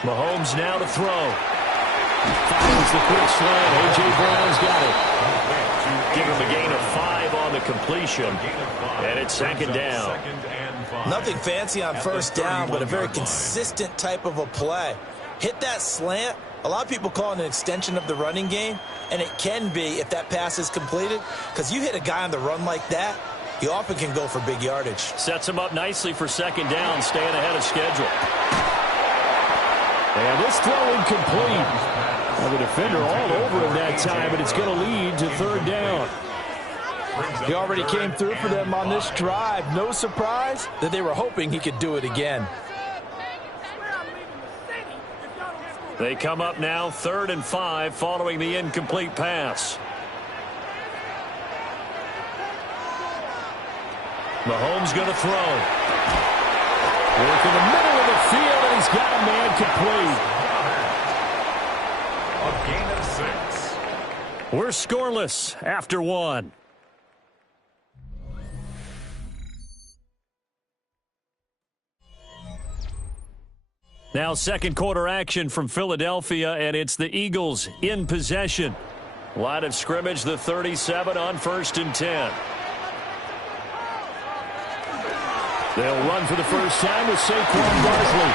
Mahomes now to throw. Finds the quick slant. A.J. Brown's got it. Give him a gain of 5 on the completion. And it's 2nd down. Nothing fancy on first down, but a very consistent type of a play. Hit that slant. A lot of people call it an extension of the running game, and it can be if that pass is completed, because you hit a guy on the run like that, he often can go for big yardage. Sets him up nicely for 2nd down, staying ahead of schedule. And this throw incomplete. Well, the defender all over him that time, but it's going to lead to 3rd down. He already came through for them on this drive. No surprise that they were hoping he could do it again. They come up now 3rd and 5 following the incomplete pass. Mahomes going to throw. Work in the middle of the field, and he's got a man complete. A gain of 6. We're scoreless after 1. Now 2nd quarter action from Philadelphia, and it's the Eagles in possession. Line of scrimmage, the 37 on 1st and 10. They'll run for the first time with Saquon Barkley.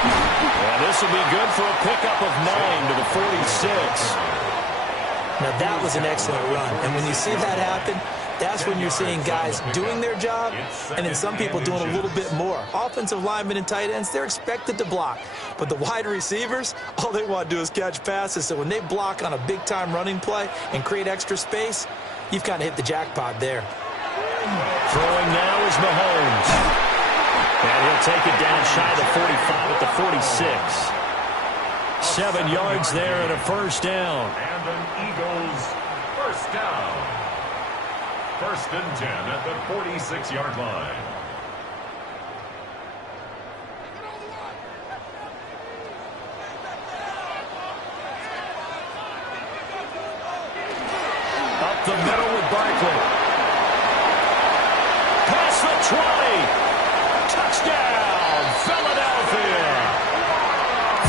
And this will be good for a pickup of 9 to the 46. Now, that was an excellent run. And when you see that happen, that's when you're seeing guys doing their job and then some people doing a little bit more. Offensive linemen and tight ends, they're expected to block. But the wide receivers, all they want to do is catch passes. So when they block on a big-time running play and create extra space, you've kind of hit the jackpot there. Throwing now is Mahomes. And he'll take it down shy of the 45 at the 46. 7 yards there and a first down. And an Eagles first down. 1st and 10 at the 46-yard line. Up the middle with Barkley. Past the 20. Touchdown, Philadelphia.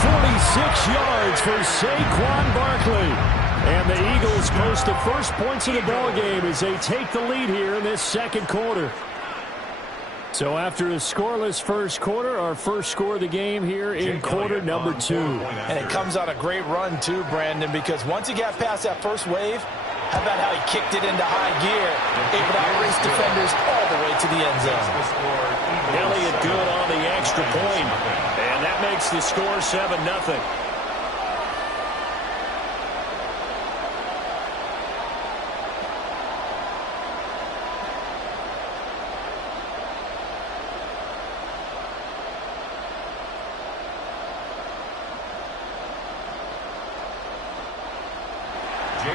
46 yards for Saquon Barkley. And the Eagles post the first points of the ballgame as they take the lead here in this second quarter. So after a scoreless first quarter, our first score of the game here in quarter number 2. And it comes on a great run, too, Brandon, because once he got past that first wave, how about how he kicked it into high gear, able to outrace defenders all the way to the end zone. Elliott good on the extra point, and that makes the score 7-0.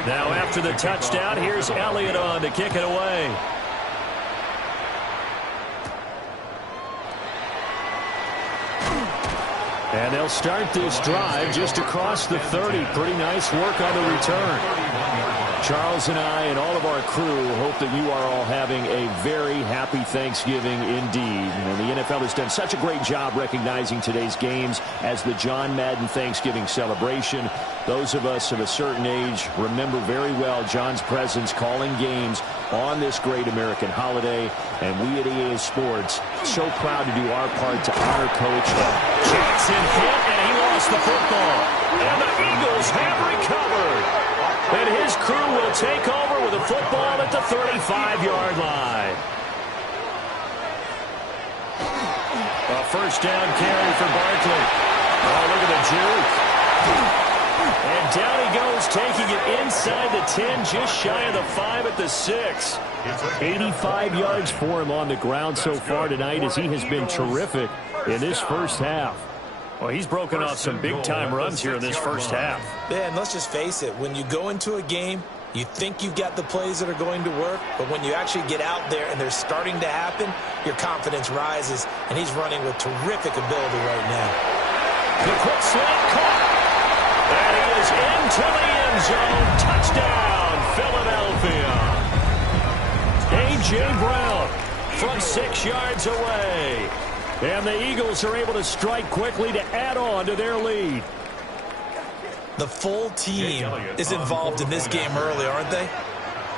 Now after the touchdown, here's Elliott on to kick it away. And they'll start this drive just across the 30. Pretty nice work on the return. Charles and I and all of our crew hope that you are all having a very happy Thanksgiving indeed. And the NFL has done such a great job recognizing today's games as the John Madden Thanksgiving celebration. Those of us of a certain age remember very well John's presence calling games on this great American holiday. And we at EA Sports so proud to do our part to honor Coach. Jackson hit, and he lost the football. And the Eagles have recovered. And his crew will take over with a football at the 35-yard line. A first down carry for Barkley. Oh, look at the juke. And down he goes, taking it inside the 10, just shy of the 5 at the 6. 85 yards for him on the ground so far tonight as he has been terrific in this first half. Well, he's broken off some big-time runs here in this first half. Yeah, and let's just face it. When you go into a game, you think you've got the plays that are going to work, but when you actually get out there and they're starting to happen, your confidence rises, and he's running with terrific ability right now. The quick slant caught. And he is into the end zone. Touchdown, Philadelphia. A.J. Brown from 6 yards away. And the Eagles are able to strike quickly to add on to their lead. The full team is involved in this game early, aren't they?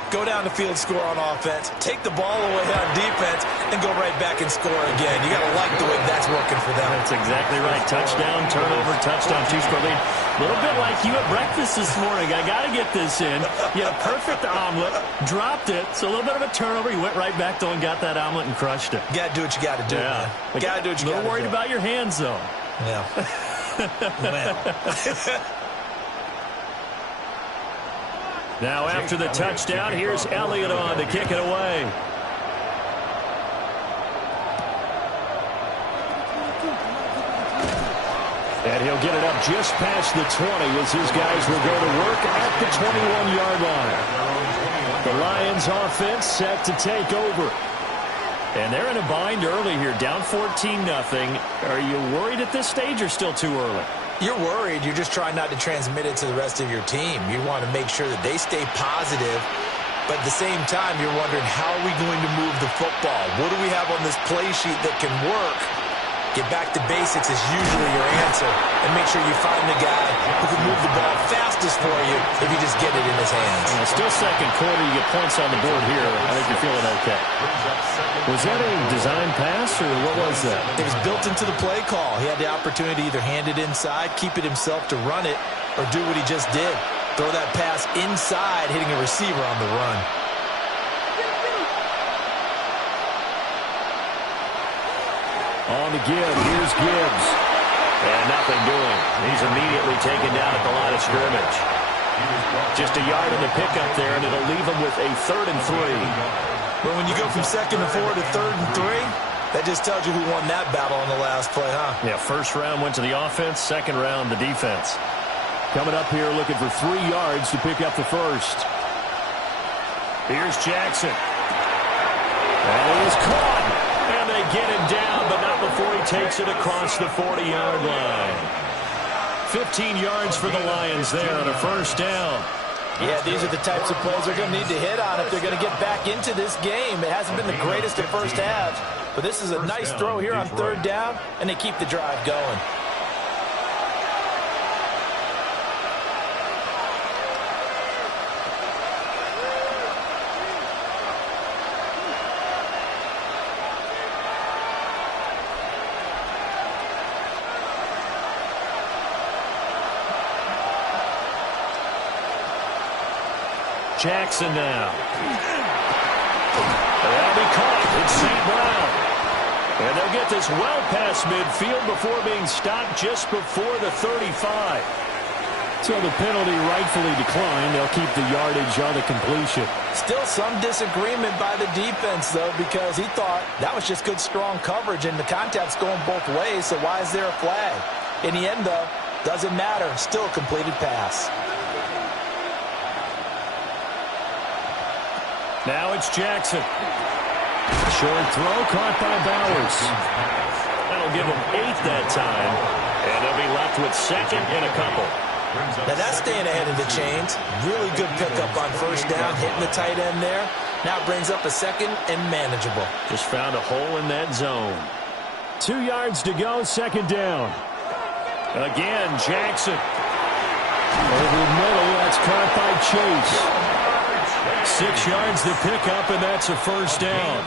Go down the field, score on offense, take the ball away on defense, and go right back and score again. You got to like the way that's working for them. That's exactly right. Touchdown, turnover, touchdown, two-score lead. A little bit like you at breakfast this morning. I got to get this in. You had a perfect omelet, dropped it, so a little bit of a turnover. You went right back, though, and got that omelet and crushed it. You got to do what you got to do, man. You got to do what you got to do. A little worried about your hands, though. Yeah. Well. Now after the touchdown, here's Elliott on to kick it away. And he'll get it up just past the 20 as his guys will go to work at the 21-yard line. The Lions offense set to take over. And they're in a bind early here, down 14-0. Are you worried at this stage or still too early? You're worried. You're just trying not to transmit it to the rest of your team. You want to make sure that they stay positive. But at the same time, you're wondering, how are we going to move the football? What do we have on this play sheet that can work Get back to basics is usually your answer. And make sure you find the guy who can move the ball fastest for you if you just get it in his hands. Still second quarter. You get points on the board here. I think you're feeling okay. Was that a design pass, or what was that? It was built into the play call. He had the opportunity to either hand it inside, keep it himself to run it, or do what he just did. Throw that pass inside, hitting a receiver on the run. On the give, here's Gibbs. And nothing doing. He's immediately taken down at the line of scrimmage. Just a yard in the pickup there, and it'll leave him with a 3rd and 3. But when you go from 2nd and 4 to 3rd and 3, that just tells you who won that battle on the last play, huh? Yeah, first round went to the offense, second round the defense. Coming up here looking for 3 yards to pick up the first. Here's Jackson. And he is caught. And they get him down, but not before he takes it across the 40-yard line. 15 yards for the Lions there on a first down. Yeah, these are the types of plays they're going to need to hit on if they're going to get back into this game. It hasn't been the greatest of first halves, but this is a nice throw here on 3rd down, and they keep the drive going. Jackson now. That'll be caught. It's St. Brown. And they'll get this well past midfield before being stopped just before the 35. So the penalty rightfully declined. They'll keep the yardage on the completion. Still some disagreement by the defense, though, because he thought that was just good, strong coverage, and the contact's going both ways, so why is there a flag? In the end, though, doesn't matter. Still a completed pass. Now it's Jackson. Short throw caught by Bowers. That'll give him 8 that time. And they'll be left with 2nd and a couple. Now that's staying ahead of the chains. Really good pickup on first down, hitting the tight end there. Now brings up a 2nd and manageable. Just found a hole in that zone. 2 yards to go, 2nd down. Again, Jackson. Over the middle, that's caught by Chase. 6 yards to pick up, and that's a first down.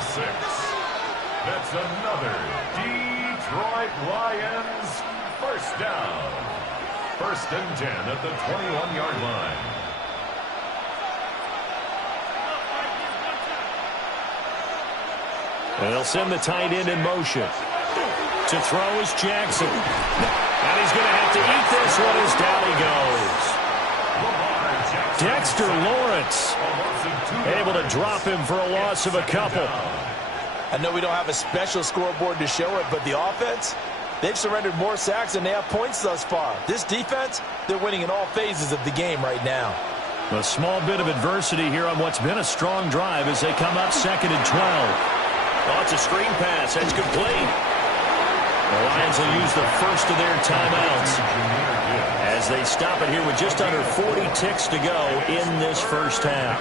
That's another Detroit Lions first down. 1st and 10 at the 21-yard line. And they'll send the tight end in motion. To throw is Jackson. And he's going to have to eat this one as down he goes. Dexter Lawrence able to drop him for a loss of a couple. I know we don't have a special scoreboard to show it, but the offense, they've surrendered more sacks than they have points thus far. This defense, they're winning in all phases of the game right now. A small bit of adversity here on what's been a strong drive as they come up 2nd and 12. Oh, it's a screen pass. That's complete. The Lions will use the first of their timeouts as they stop it here with just under 40 ticks to go in this first half.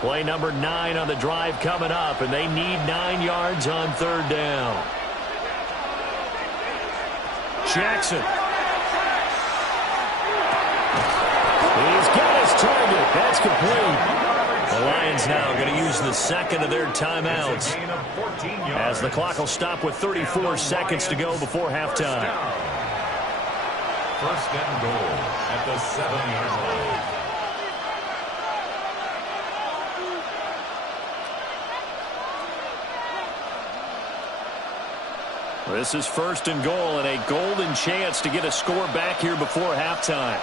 Play number 9 on the drive coming up, and they need 9 yards on 3rd down. Jackson. He's got his target. That's complete. The Lions now going to use the 2nd of their timeouts as the clock will stop with 34 seconds to go before halftime. 1st and goal at the 7-yard line. This is 1st and goal and a golden chance to get a score back here before halftime.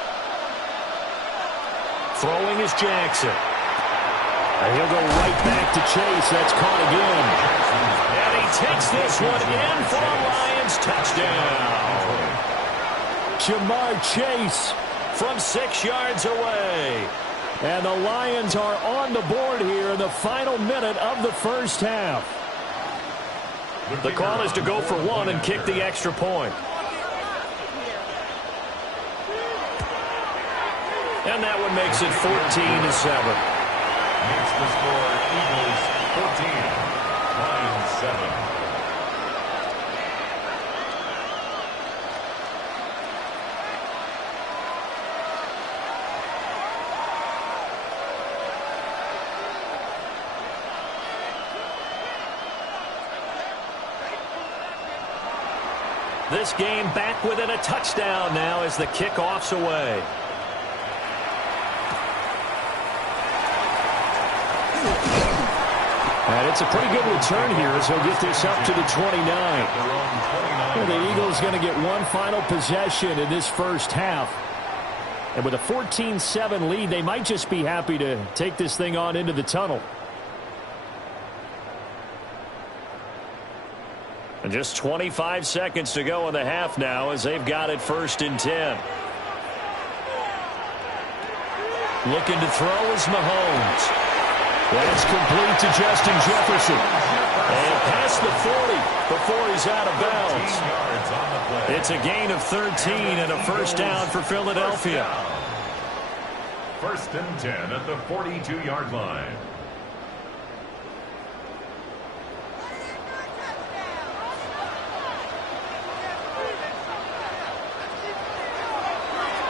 Throwing is Jackson. And he'll go right back to Chase. That's caught again. And he takes this one in for a Lions touchdown. Jamar Chase from 6 yards away. And the Lions are on the board here in the final minute of the first half. The call is to go for 1 and kick the extra point. and makes it 14-7. Makes the score Eagles 14, Lions 7. This game back within a touchdown now as the kickoff's away. And it's a pretty good return here as he'll get this up to the 29. Well, the Eagles going to get one final possession in this first half. And with a 14-7 lead, they might just be happy to take this thing on into the tunnel. And just 25 seconds to go in the half now as they've got it 1st and 10. Looking to throw is Mahomes. That's complete to Justin Jefferson. And past the 40 before he's out of bounds. It's a gain of 13 and a first down for Philadelphia. 1st and 10 at the 42-yard line.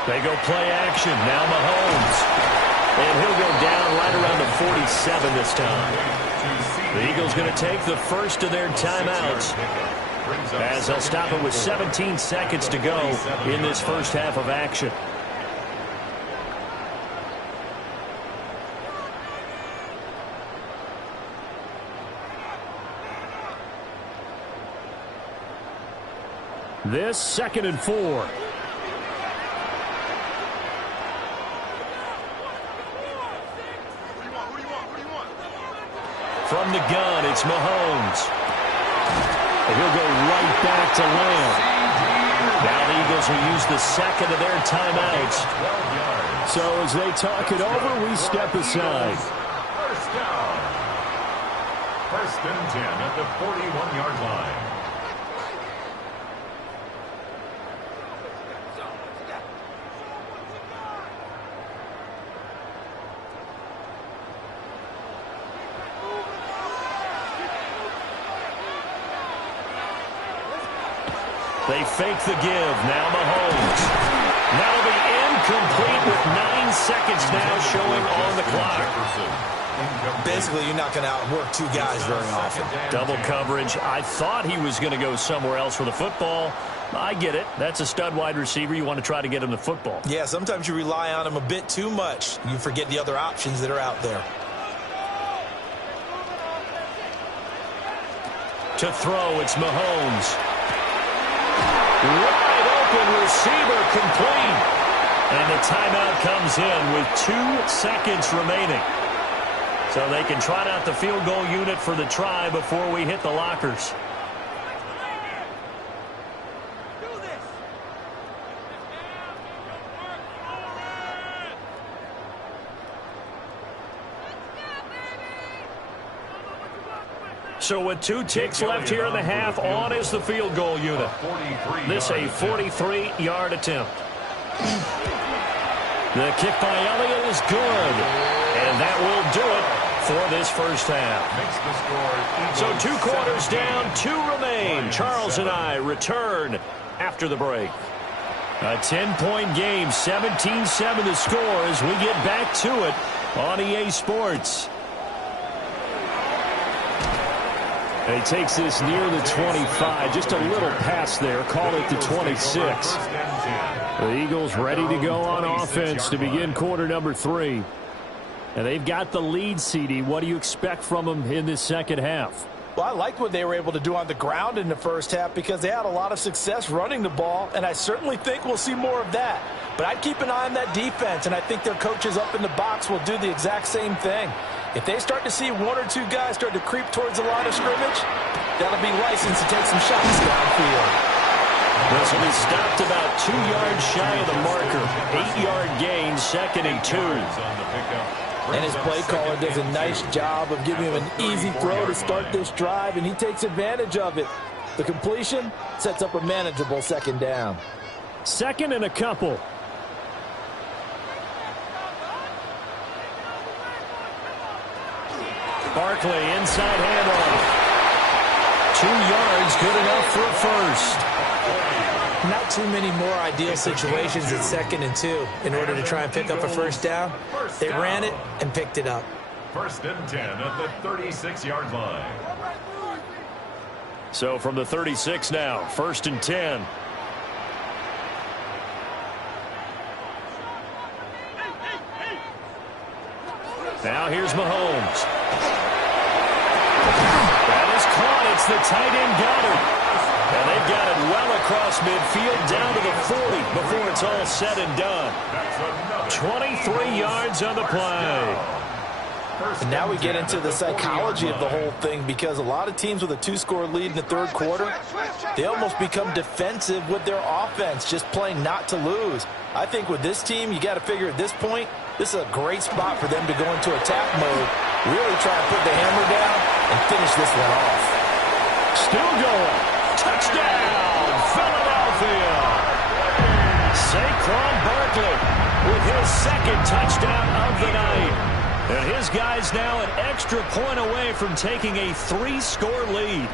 They go play action. Now Mahomes. And he'll go down right around the 47 this time. The Eagles going to take the first of their timeouts as they'll stop it with 17 seconds to go in this first half of action. This 2nd and 4. From the gun, it's Mahomes. And he'll go right back to Lamb. Now the Eagles will use the second of their timeouts. So as they talk it over, we step aside. First down. 1st and 10 at the 41-yard line. They fake the give. Now Mahomes. That'll be incomplete with 9 seconds now showing on the clock. Basically, you're not going to outwork two guys very often. Double coverage. I thought he was going to go somewhere else for the football. I get it. That's a stud wide receiver. You want to try to get him the football. Yeah, sometimes you rely on him a bit too much. You forget the other options that are out there. To throw, it's Mahomes. Wide open receiver complete. And the timeout comes in with 2 seconds remaining. So they can trot out the field goal unit for the try before we hit the lockers. So with 2 ticks left here in the half, on is the field goal unit. This a 43-yard attempt. The kick by Elliott is good. And that will do it for this first half. So 2 quarters down, 2 remain. Charles and I return after the break. A 10-point game, 17-7 the score as we get back to it on EA Sports. He takes this near the 25, just a little pass there, call it the 26. The Eagles ready to go on offense to begin quarter number 3. And they've got the lead, CD. What do you expect from them in this second half? Well, I liked what they were able to do on the ground in the first half because they had a lot of success running the ball, and I certainly think we'll see more of that. But I'd keep an eye on that defense, and I think their coaches up in the box will do the exact same thing. If they start to see 1 or 2 guys start to creep towards the line of scrimmage, that'll be licensed to take some shots downfield. This will be stopped about 2 yards shy of the marker. 8-yard gain, 2nd and 2. And his play caller does a nice job of giving him an easy throw to start this drive, and he takes advantage of it. The completion sets up a manageable 2nd down. 2nd and a couple. Barkley, inside handoff. 2 yards, good enough for a first. Not too many more ideal situations at 2nd and 2 in order to try and pick up a first down. They ran it and picked it up. 1st and 10 at the 36-yard line. So from the 36 now, 1st and 10. Now here's Mahomes. That is caught. It's the tight end Goddard. And they've got it well across midfield down to the 40 before it's all said and done. 23 yards on the play. And now we get into the psychology of the whole thing, because a lot of teams with a 2-score lead in the 3rd quarter, they almost become defensive with their offense, just playing not to lose. I think with this team, you got to figure at this point, this is a great spot for them to go into attack mode, really try and put the hammer down and finish this one off. Still going. Touchdown, Philadelphia. Saquon Barkley with his 2nd touchdown of the night. And his guys now an extra point away from taking a 3-score lead.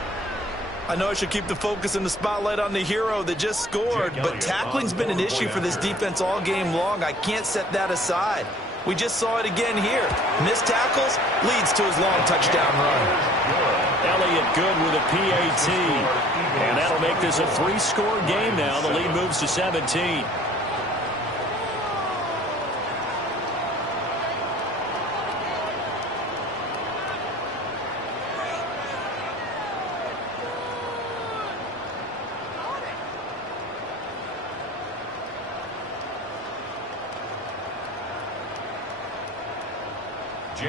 I know I should keep the focus and the spotlight on the hero that just scored, but tackling's been an issue for this defense all game long. I can't set that aside. We just saw it again here. Missed tackles leads to his long touchdown run. Elliott good with a PAT. And that'll make this a 3-score game now. The lead moves to 17.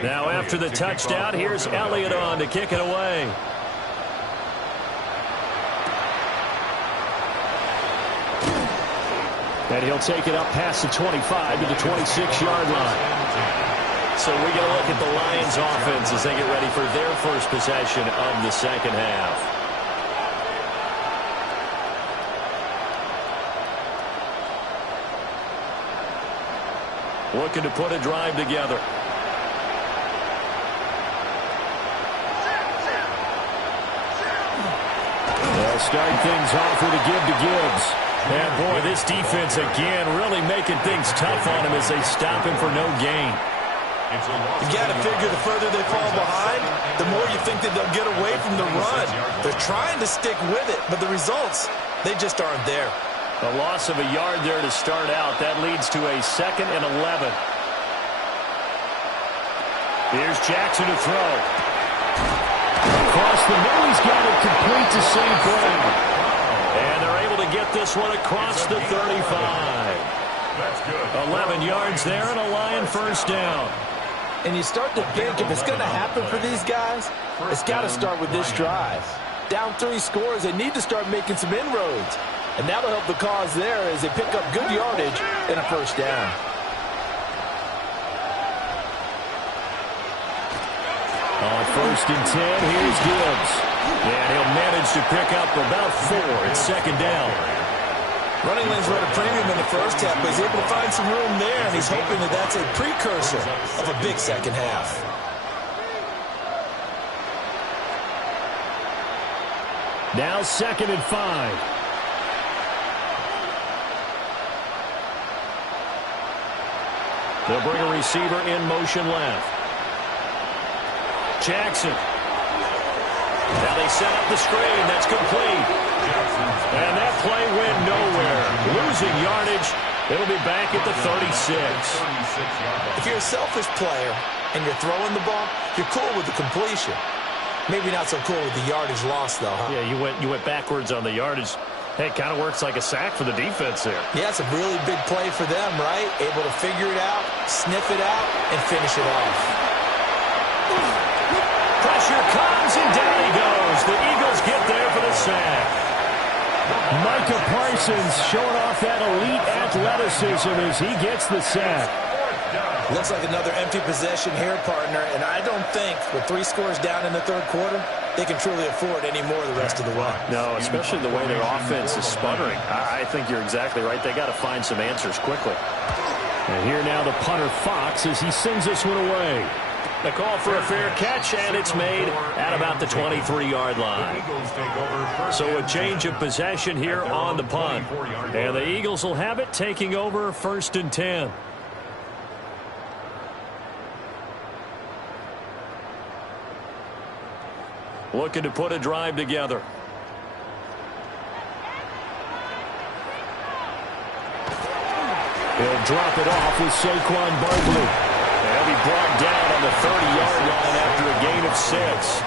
Now after the touchdown, here's Elliott on to kick it away. And he'll take it up past the 25 to the 26-yard line. So we're going to look at the Lions offense as they get ready for their first possession of the 2nd half. Looking to put a drive together. They'll start things off with a give to Gibbs. And boy, this defense again really making things tough on him as they stop him for no gain. You got to figure the further they fall behind, the more you think that they'll get away from the run. They're trying to stick with it, but the results, they just aren't there. A loss of a yard there to start out. That leads to a 2nd and 11. Here's Jackson to throw. Across the middle, he's got it complete to St. Brown. And they're able to get this one across the 35. 11 yards there and a Lion first down. And you start to think if it's going to happen for these guys, it's got to start with this drive. Down 3 scores, they need to start making some inroads. And that'll help the cause there as they pick up good yardage and a first down. On 1st and 10, here's Gibbs. And he'll manage to pick up about 4 at 2nd down. Running lanes were at a premium in the first half, but he's able to find some room there, and he's hoping that that's a precursor of a big second half. Now 2nd and 5. They'll bring a receiver in motion left. Jackson. Now they set up the screen. That's complete. And that play went nowhere. Losing yardage. It'll be back at the 36. If you're a selfish player and you're throwing the ball, you're cool with the completion. Maybe not so cool with the yardage loss, though, huh? Yeah, you went backwards on the yardage. Hey, it kind of works like a sack for the defense there. Yeah, it's a really big play for them, right? Able to figure it out, sniff it out, and finish it off. Pressure comes, and down he goes. The Eagles get there for the sack. Micah Parsons showing off that elite athleticism as he gets the sack. Looks like another empty possession here, partner, and I don't think with 3 scores down in the 3rd quarter, they can truly afford any more the rest of the way. No, especially the way their offense is sputtering. I think you're exactly right. They got to find some answers quickly. And here now the punter Fox as he sends this one away. The call for a fair catch, and it's made at about the 23-yard line. So a change of possession here on the punt. And the Eagles will have it, taking over 1st and 10. Looking to put a drive together. He'll drop it off with Saquon Barkley. He'll be brought down on the 30-yard line after a gain of 6.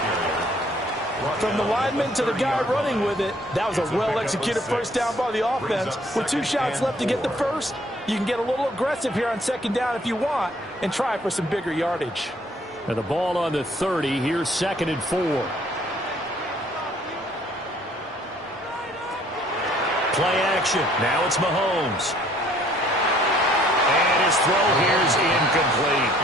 From the lineman to the guy running with it, that was a well-executed first down by the offense. With 2 shots left to get the first, you can get a little aggressive here on 2nd down if you want and try for some bigger yardage. And the ball on the 30. Here's 2nd and 4. Play action. Now it's Mahomes. And his throw here is incomplete.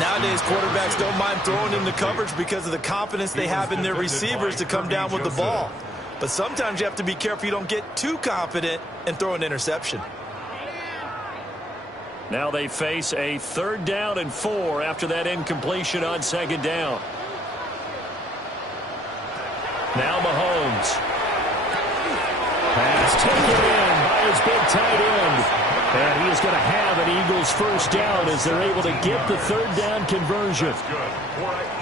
Nowadays, quarterbacks don't mind throwing into coverage because of the confidence they have in their receivers to come down with the ball. But sometimes you have to be careful you don't get too confident and throw an interception. Now they face a 3rd down and 4 after that incompletion on 2nd down. Now Mahomes. Pass taken in by his big tight end. And he is going to have an Eagles first down as they're able to get the 3rd down conversion.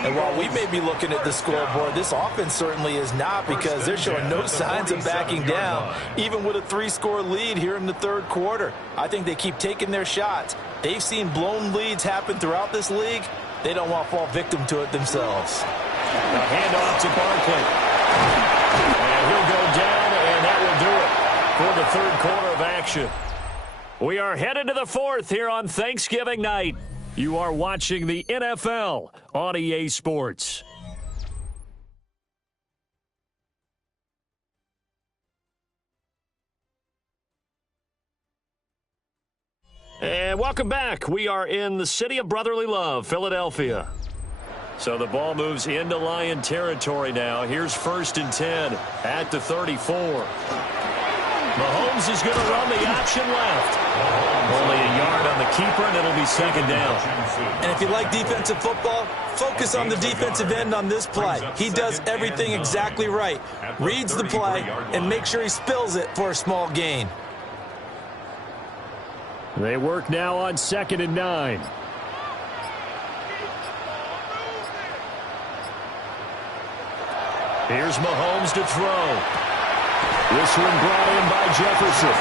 And while we may be looking at the scoreboard, this offense certainly is not, because they're showing no signs of backing down, even with a 3-score lead here in the 3rd quarter. I think they keep taking their shots. They've seen blown leads happen throughout this league. They don't want to fall victim to it themselves. A handoff to Barkley. And he'll go down, and that will do it for the 3rd quarter of action. We are headed to the 4th here on Thanksgiving night. You are watching the NFL on EA Sports. And welcome back. We are in the city of brotherly love, Philadelphia. So the ball moves into Lion territory now. Here's 1st and 10 at the 34. Mahomes is going to run the option left. Only a yard on the keeper, and it'll be 2nd down. And if you like defensive football, focus on the defensive end on this play. He does everything exactly right. Reads the play and make sure he spills it for a small gain. They work now on 2nd and 9. Here's Mahomes to throw. This one brought in by Jefferson.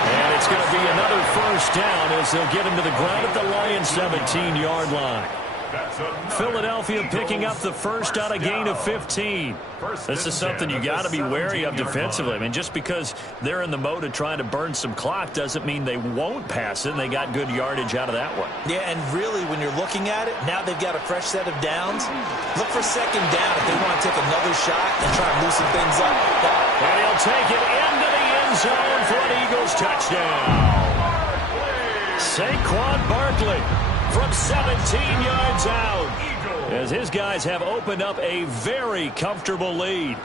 And it's going to be another first down as they'll get him to the ground at the Lions' 17-yard line. Philadelphia picking up the first on a gain of 15. This is something you got to be wary of defensively. I mean, just because they're in the mode of trying to burn some clock doesn't mean they won't pass it, and they got good yardage out of that one. Yeah, and really, when you're looking at it, now they've got a fresh set of downs. Look for 2nd down if they want to take another shot and try and loosen things up. And he'll take it into the end zone for an Eagles touchdown. Saquon Barkley from 17 yards out, as his guys have opened up a very comfortable lead.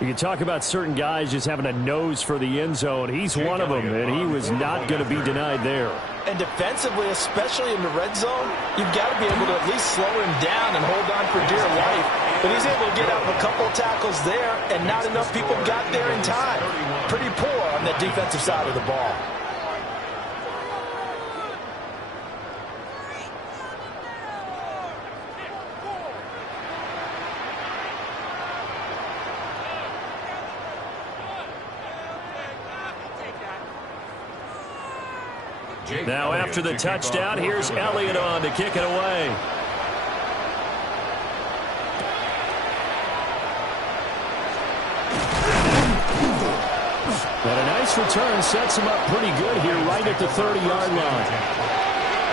You can talk about certain guys just having a nose for the end zone. He's one of them, and he was not going to be denied there. And defensively, especially in the red zone, you've got to be able to at least slow him down and hold on for dear life. But he's able to get out a couple of tackles there, and not enough people got there in time. Pretty poor on the defensive side of the ball. Now after the touchdown, here's Elliott on to kick it away. But a nice return sets him up pretty good here right at the 30-yard line.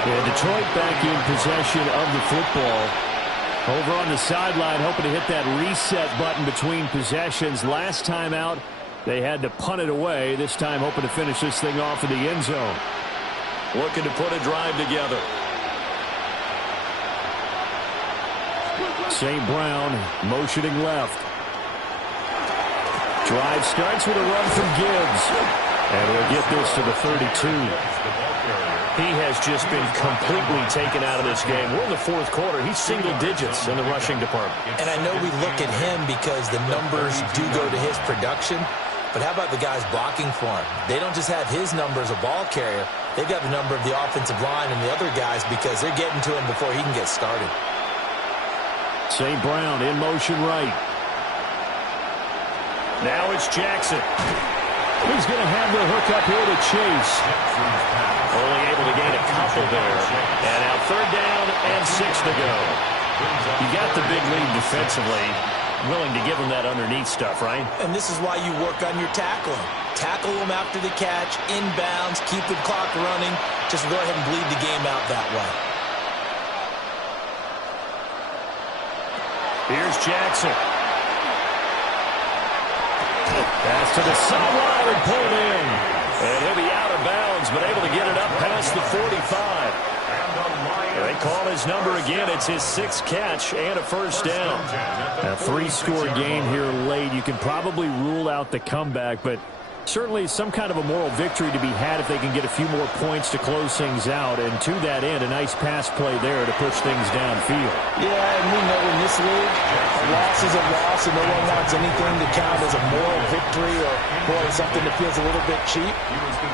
And Detroit back in possession of the football. Over on the sideline, hoping to hit that reset button between possessions. Last time out, they had to punt it away. This time hoping to finish this thing off in the end zone. Looking to put a drive together. St. Brown motioning left. Drive starts with a run from Gibbs. And we'll get this to the 32. He has just been completely taken out of this game. We're in the fourth quarter. He's single digits in the rushing department. And I know we look at him because the numbers do go to his production, but how about the guys blocking for him? They don't just have his number as a ball carrier. They've got the number of the offensive line and the other guys because they're getting to him before he can get started. St. Brown in motion right. Now it's Jackson. He's going to have the hook up here to Chase. Only able to gain a couple there. And now third down and 6 to go. You got the big lead defensively. Willing to give him that underneath stuff, right? And this is why you work on your tackling. Tackle them after the catch, inbounds, keep the clock running. Just go ahead and bleed the game out that way. Here's Jackson. Pass to the sideline and pulled in. And he'll be out of bounds, but able to get it up past the 45. They call his number again. It's his 6th catch and a first down. A 3-score game here late. You can probably rule out the comeback, but certainly some kind of a moral victory to be had if they can get a few more points to close things out. And to that end, a nice pass play there to push things downfield. Yeah, and we know in this league, a loss is a loss, and no one wants anything to count as a moral victory or, boy, something that feels a little bit cheap.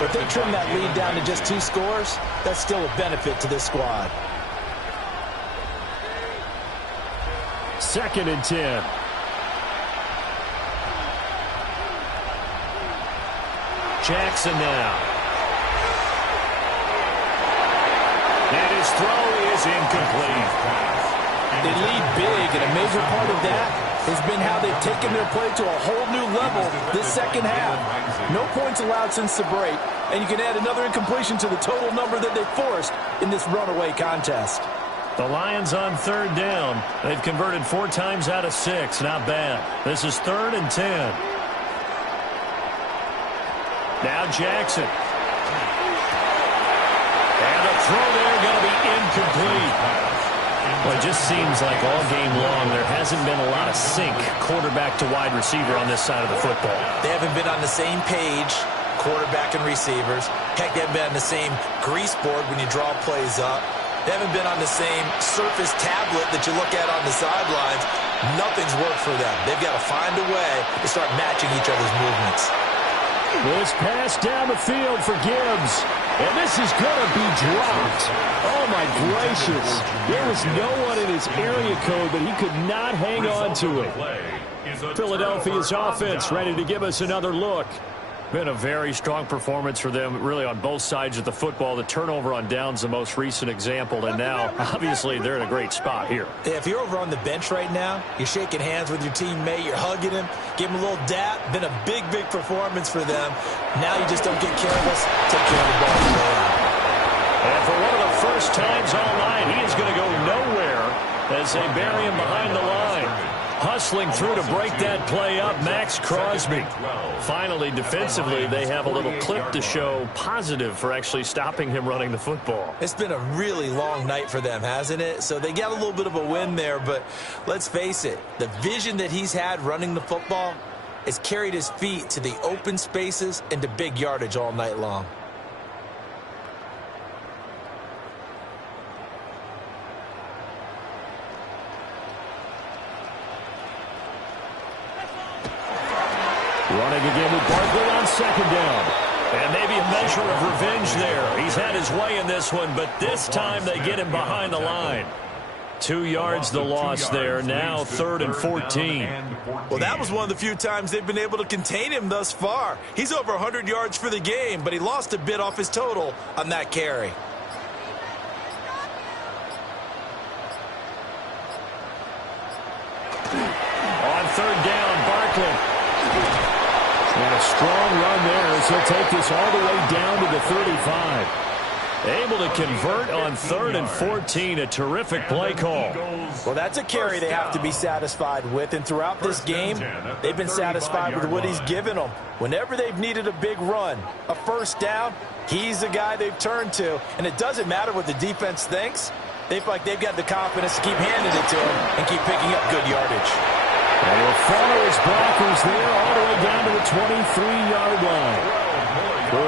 But they trim that lead down to just 2 scores. That's still a benefit to this squad. 2nd and 10. Jackson now. And his throw is incomplete. They lead big, and a major part of that has been how they've taken their play to a whole new level this second half. No points allowed since the break, and you can add another incompletion to the total number that they forced in this runaway contest. The Lions on third down. They've converted 4 times out of 6. Not bad. This is 3rd and 10. Now Jackson. And a throw there going to be incomplete. Well, it just seems like all game long there hasn't been a lot of sync quarterback to wide receiver on this side of the football. They haven't been on the same page, quarterback and receivers. Heck, they haven't been on the same grease board when you draw plays up. They haven't been on the same surface tablet that you look at on the sidelines. Nothing's worked for them. They've got to find a way to start matching each other's movements. This pass down the field for Gibbs. And this is going to be dropped. Oh, my gracious. There was no one in his area code, but he could not hang on to it. Philadelphia's offense ready to give us another look. Been a very strong performance for them, really, on both sides of the football. The turnover on downs, the most recent example, and now, obviously, they're in a great spot here. Yeah, if you're over on the bench right now, you're shaking hands with your teammate, you're hugging him, give him a little dap. Been a big, big performance for them. Now you just don't get careless, take care of the ball. And for one of the first times all night, he is going to go nowhere as they bury him behind the line. Hustling through to break that play up, Max Crosby. Finally, defensively, they have a little clip to show positive for actually stopping him running the football. It's been a really long night for them, hasn't it? So they got a little bit of a win there, but let's face it, the vision that he's had running the football has carried his feet to the open spaces and to big yardage all night long. Running again with Barkley on 2nd down. And maybe a measure of revenge there. He's had his way in this one, but this time they get him behind the line. 2 yards the loss there. Now 3rd and 14. Well, that was one of the few times they've been able to contain him thus far. He's over 100 yards for the game, but he lost a bit off his total on that carry. On 3rd down, Barkley. And a strong run there as he'll take this all the way down to the 35. Able to convert on 3rd and 14. A terrific play call. Well, that's a carry they have to be satisfied with. And throughout this game, they've been satisfied with what he's given them. Whenever they've needed a big run, a first down, he's the guy they've turned to. And it doesn't matter what the defense thinks. They feel like they've got the confidence to keep handing it to him and keep picking up good yardage. And he'll follow his blockers there all the way down to the 23-yard line. Boy,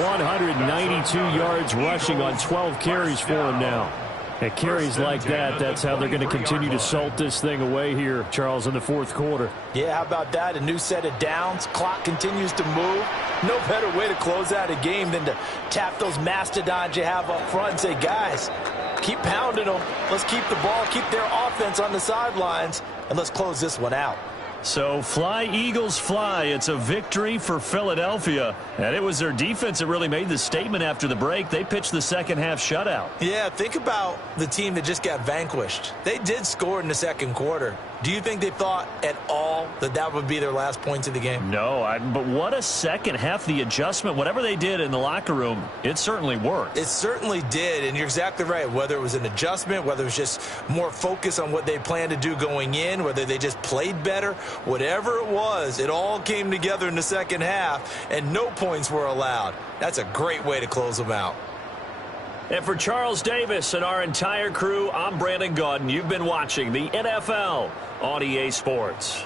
192 yards rushing on 12 carries for him now. And carries like that, that's how they're going to continue to salt this thing away here, Charles, in the fourth quarter. Yeah, how about that? A new set of downs. Clock continues to move. No better way to close out a game than to tap those mastodons you have up front and say, guys, keep pounding them. Let's keep the ball, keep their offense on the sidelines, and let's close this one out. So fly, Eagles, fly. It's a victory for Philadelphia. And it was their defense that really made the statement after the break. They pitched the second half shutout. Yeah, think about the team that just got vanquished. They did score in the second quarter. Do you think they thought at all that that would be their last points of the game? No, but what a second half. The adjustment, whatever they did in the locker room, it certainly worked. It certainly did, and you're exactly right. Whether it was an adjustment, whether it was just more focus on what they planned to do going in, whether they just played better, whatever it was, it all came together in the second half, and no points were allowed. That's a great way to close them out. And for Charles Davis and our entire crew, I'm Brandon Gaudin. You've been watching the NFL on EA Sports.